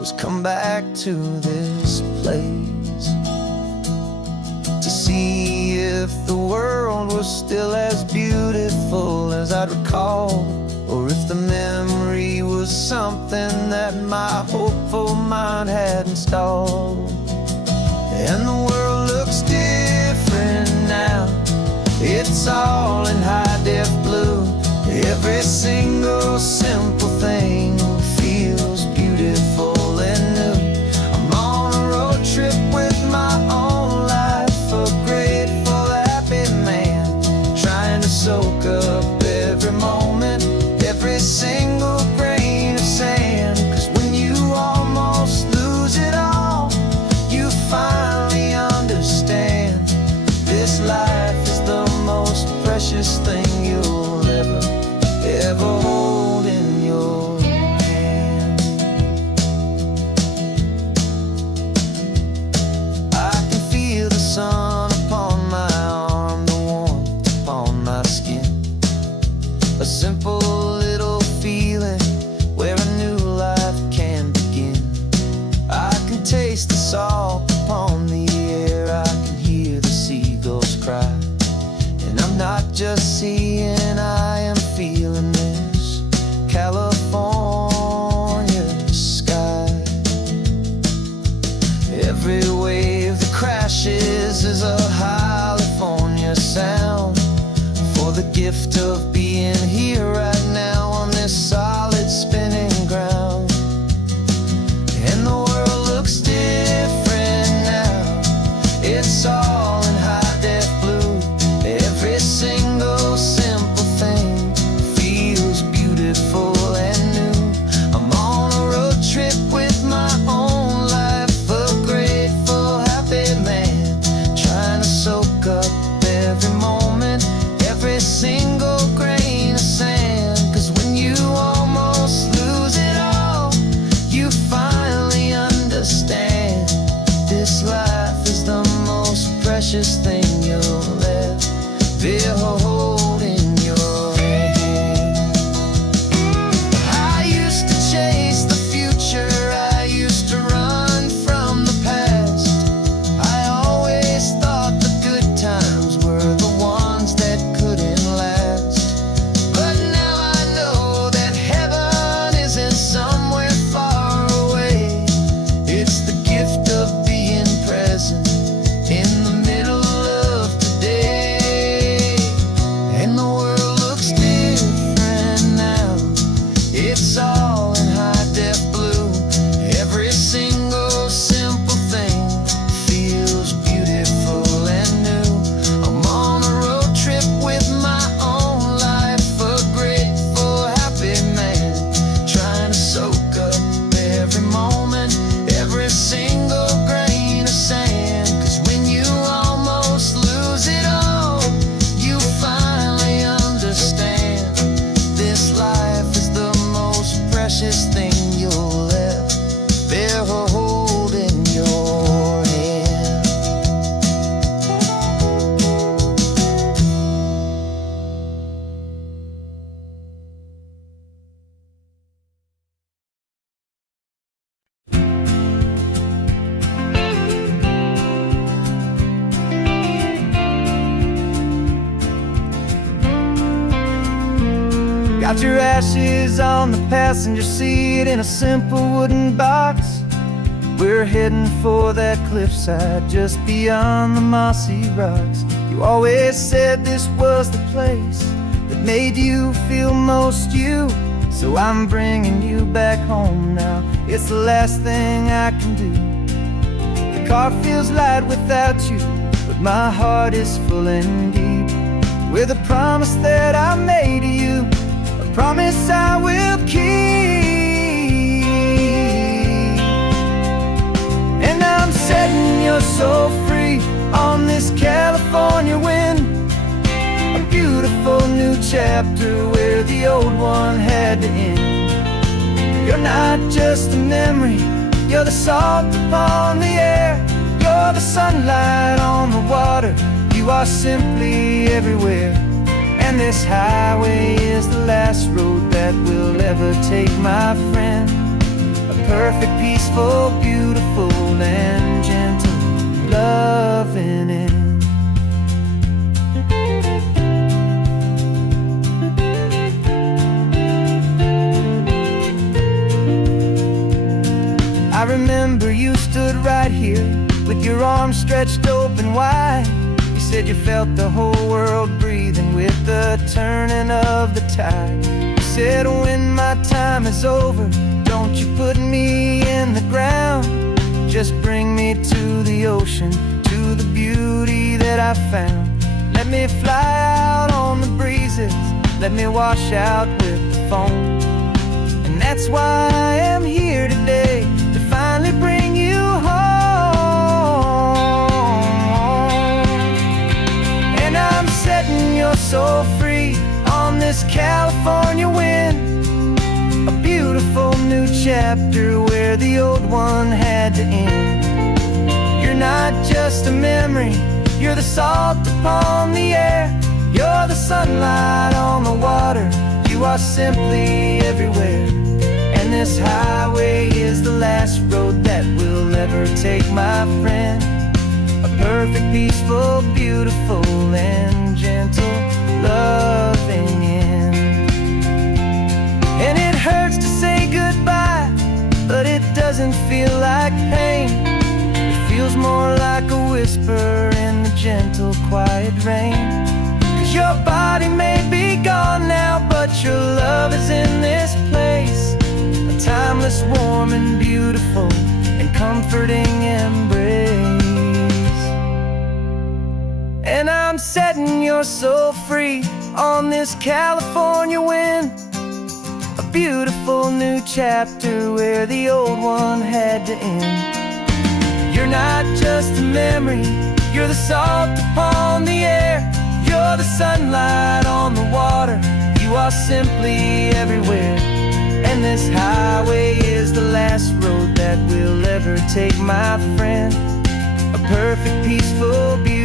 was come back to this place, to see if the world was still as beautiful as I'd recall, or if the memory was something that my hopeful mind had installed. And the world looks different now, it's all in high-def blue. Every single simple thing feels beautiful and new. I'm on a road trip with my own life, a grateful, happy man, trying to soak up every moment, every single grain of sand. 'Cause when you almost lose it all, you finally understand this life is the most precious thing you'll ever hold in your hand. I can feel the sun upon my arm, the warmth upon my skin, a simple little feeling where a new life can begin. I can taste the salt upon the air, I can hear the seagulls cry, and I'm not just seeing, I am feeling this California sky. Every wave that crashes is a California sound, for the gift of being here right now on this solid spinning ground. And the world looks different now, it's all in high-def blue. Every single simple thing feels beautiful and new. I'm on a road trip with my own life, a grateful, happy man, trying to soak up every moment, every single grain of sand. 'Cause when you almost lose it all, you finally understand this life is the most precious thing you'll ever hold in your hand. I used to chase the future, I used to run from the past. I always thought the good times were the ones that couldn't last. But now I know that heaven isn't somewhere far away. It's the gift of being present in the middle of today. And the world looks different now, it's all in high-def blue. Every single simple thing feels beautiful and new. I'm on a road trip with my own life, a grateful, happy man, trying to soak up every moment, every single grain of sand. 'Cause when you almost lose it all, you finally understand this life is the most precious thing you'll ever hold in your hand. Got your ashes on the passenger seat in a simple wooden box. We're heading for that cliffside just beyond the mossy rocks. You always said this was the place that made you feel most you. So I'm bringing you back home now, it's the last thing I can do. The car feels light without you, but my heart is full and deep with a promise that I made to you, a promise I will keep. And I'm setting your soul free on this California California wind, a beautiful new chapter where the old one had to end. You're not just a memory, you're the salt upon the air, you're the sunlight on the water, you are simply everywhere. And this highway is the last road that we'll ever take, my friend. A perfect, peaceful, beautiful, and gentle loving end. I remember you stood right here with your arms stretched open wide. You said you felt the whole world breathing with the turning of the tide. You said, when my time is over, don't you put me in the ground, just bring me to the ocean, to the beauty that I found. Let me fly out on the breezes, let me wash out with the foam. And that's why I am here today, to finally bring you home. And I'm setting your soul free on this California wind, a beautiful new chapter where the old one had to end. You're not just a memory, you're the salt upon the air, you're the sunlight on the water, you are simply everywhere. And this highway is the last road that we'll ever take, my friend. A perfect, peaceful, beautiful, and gentle loving end. And it hurts to say goodbye, but it doesn't feel like pain. It feels more like a whisper in the gentle, quiet rain. 'Cause your body may be gone now, but your love is in this place, a timeless, warm, and beautiful, and comforting embrace. And I'm setting your soul free on this California wind, a beautiful new chapter where the old one had to end. You're not just a memory, you're the salt upon the air, you're the sunlight on the water, you are simply everywhere. And this highway is the last road that we'll ever take, my friend. A perfect, peaceful, beautiful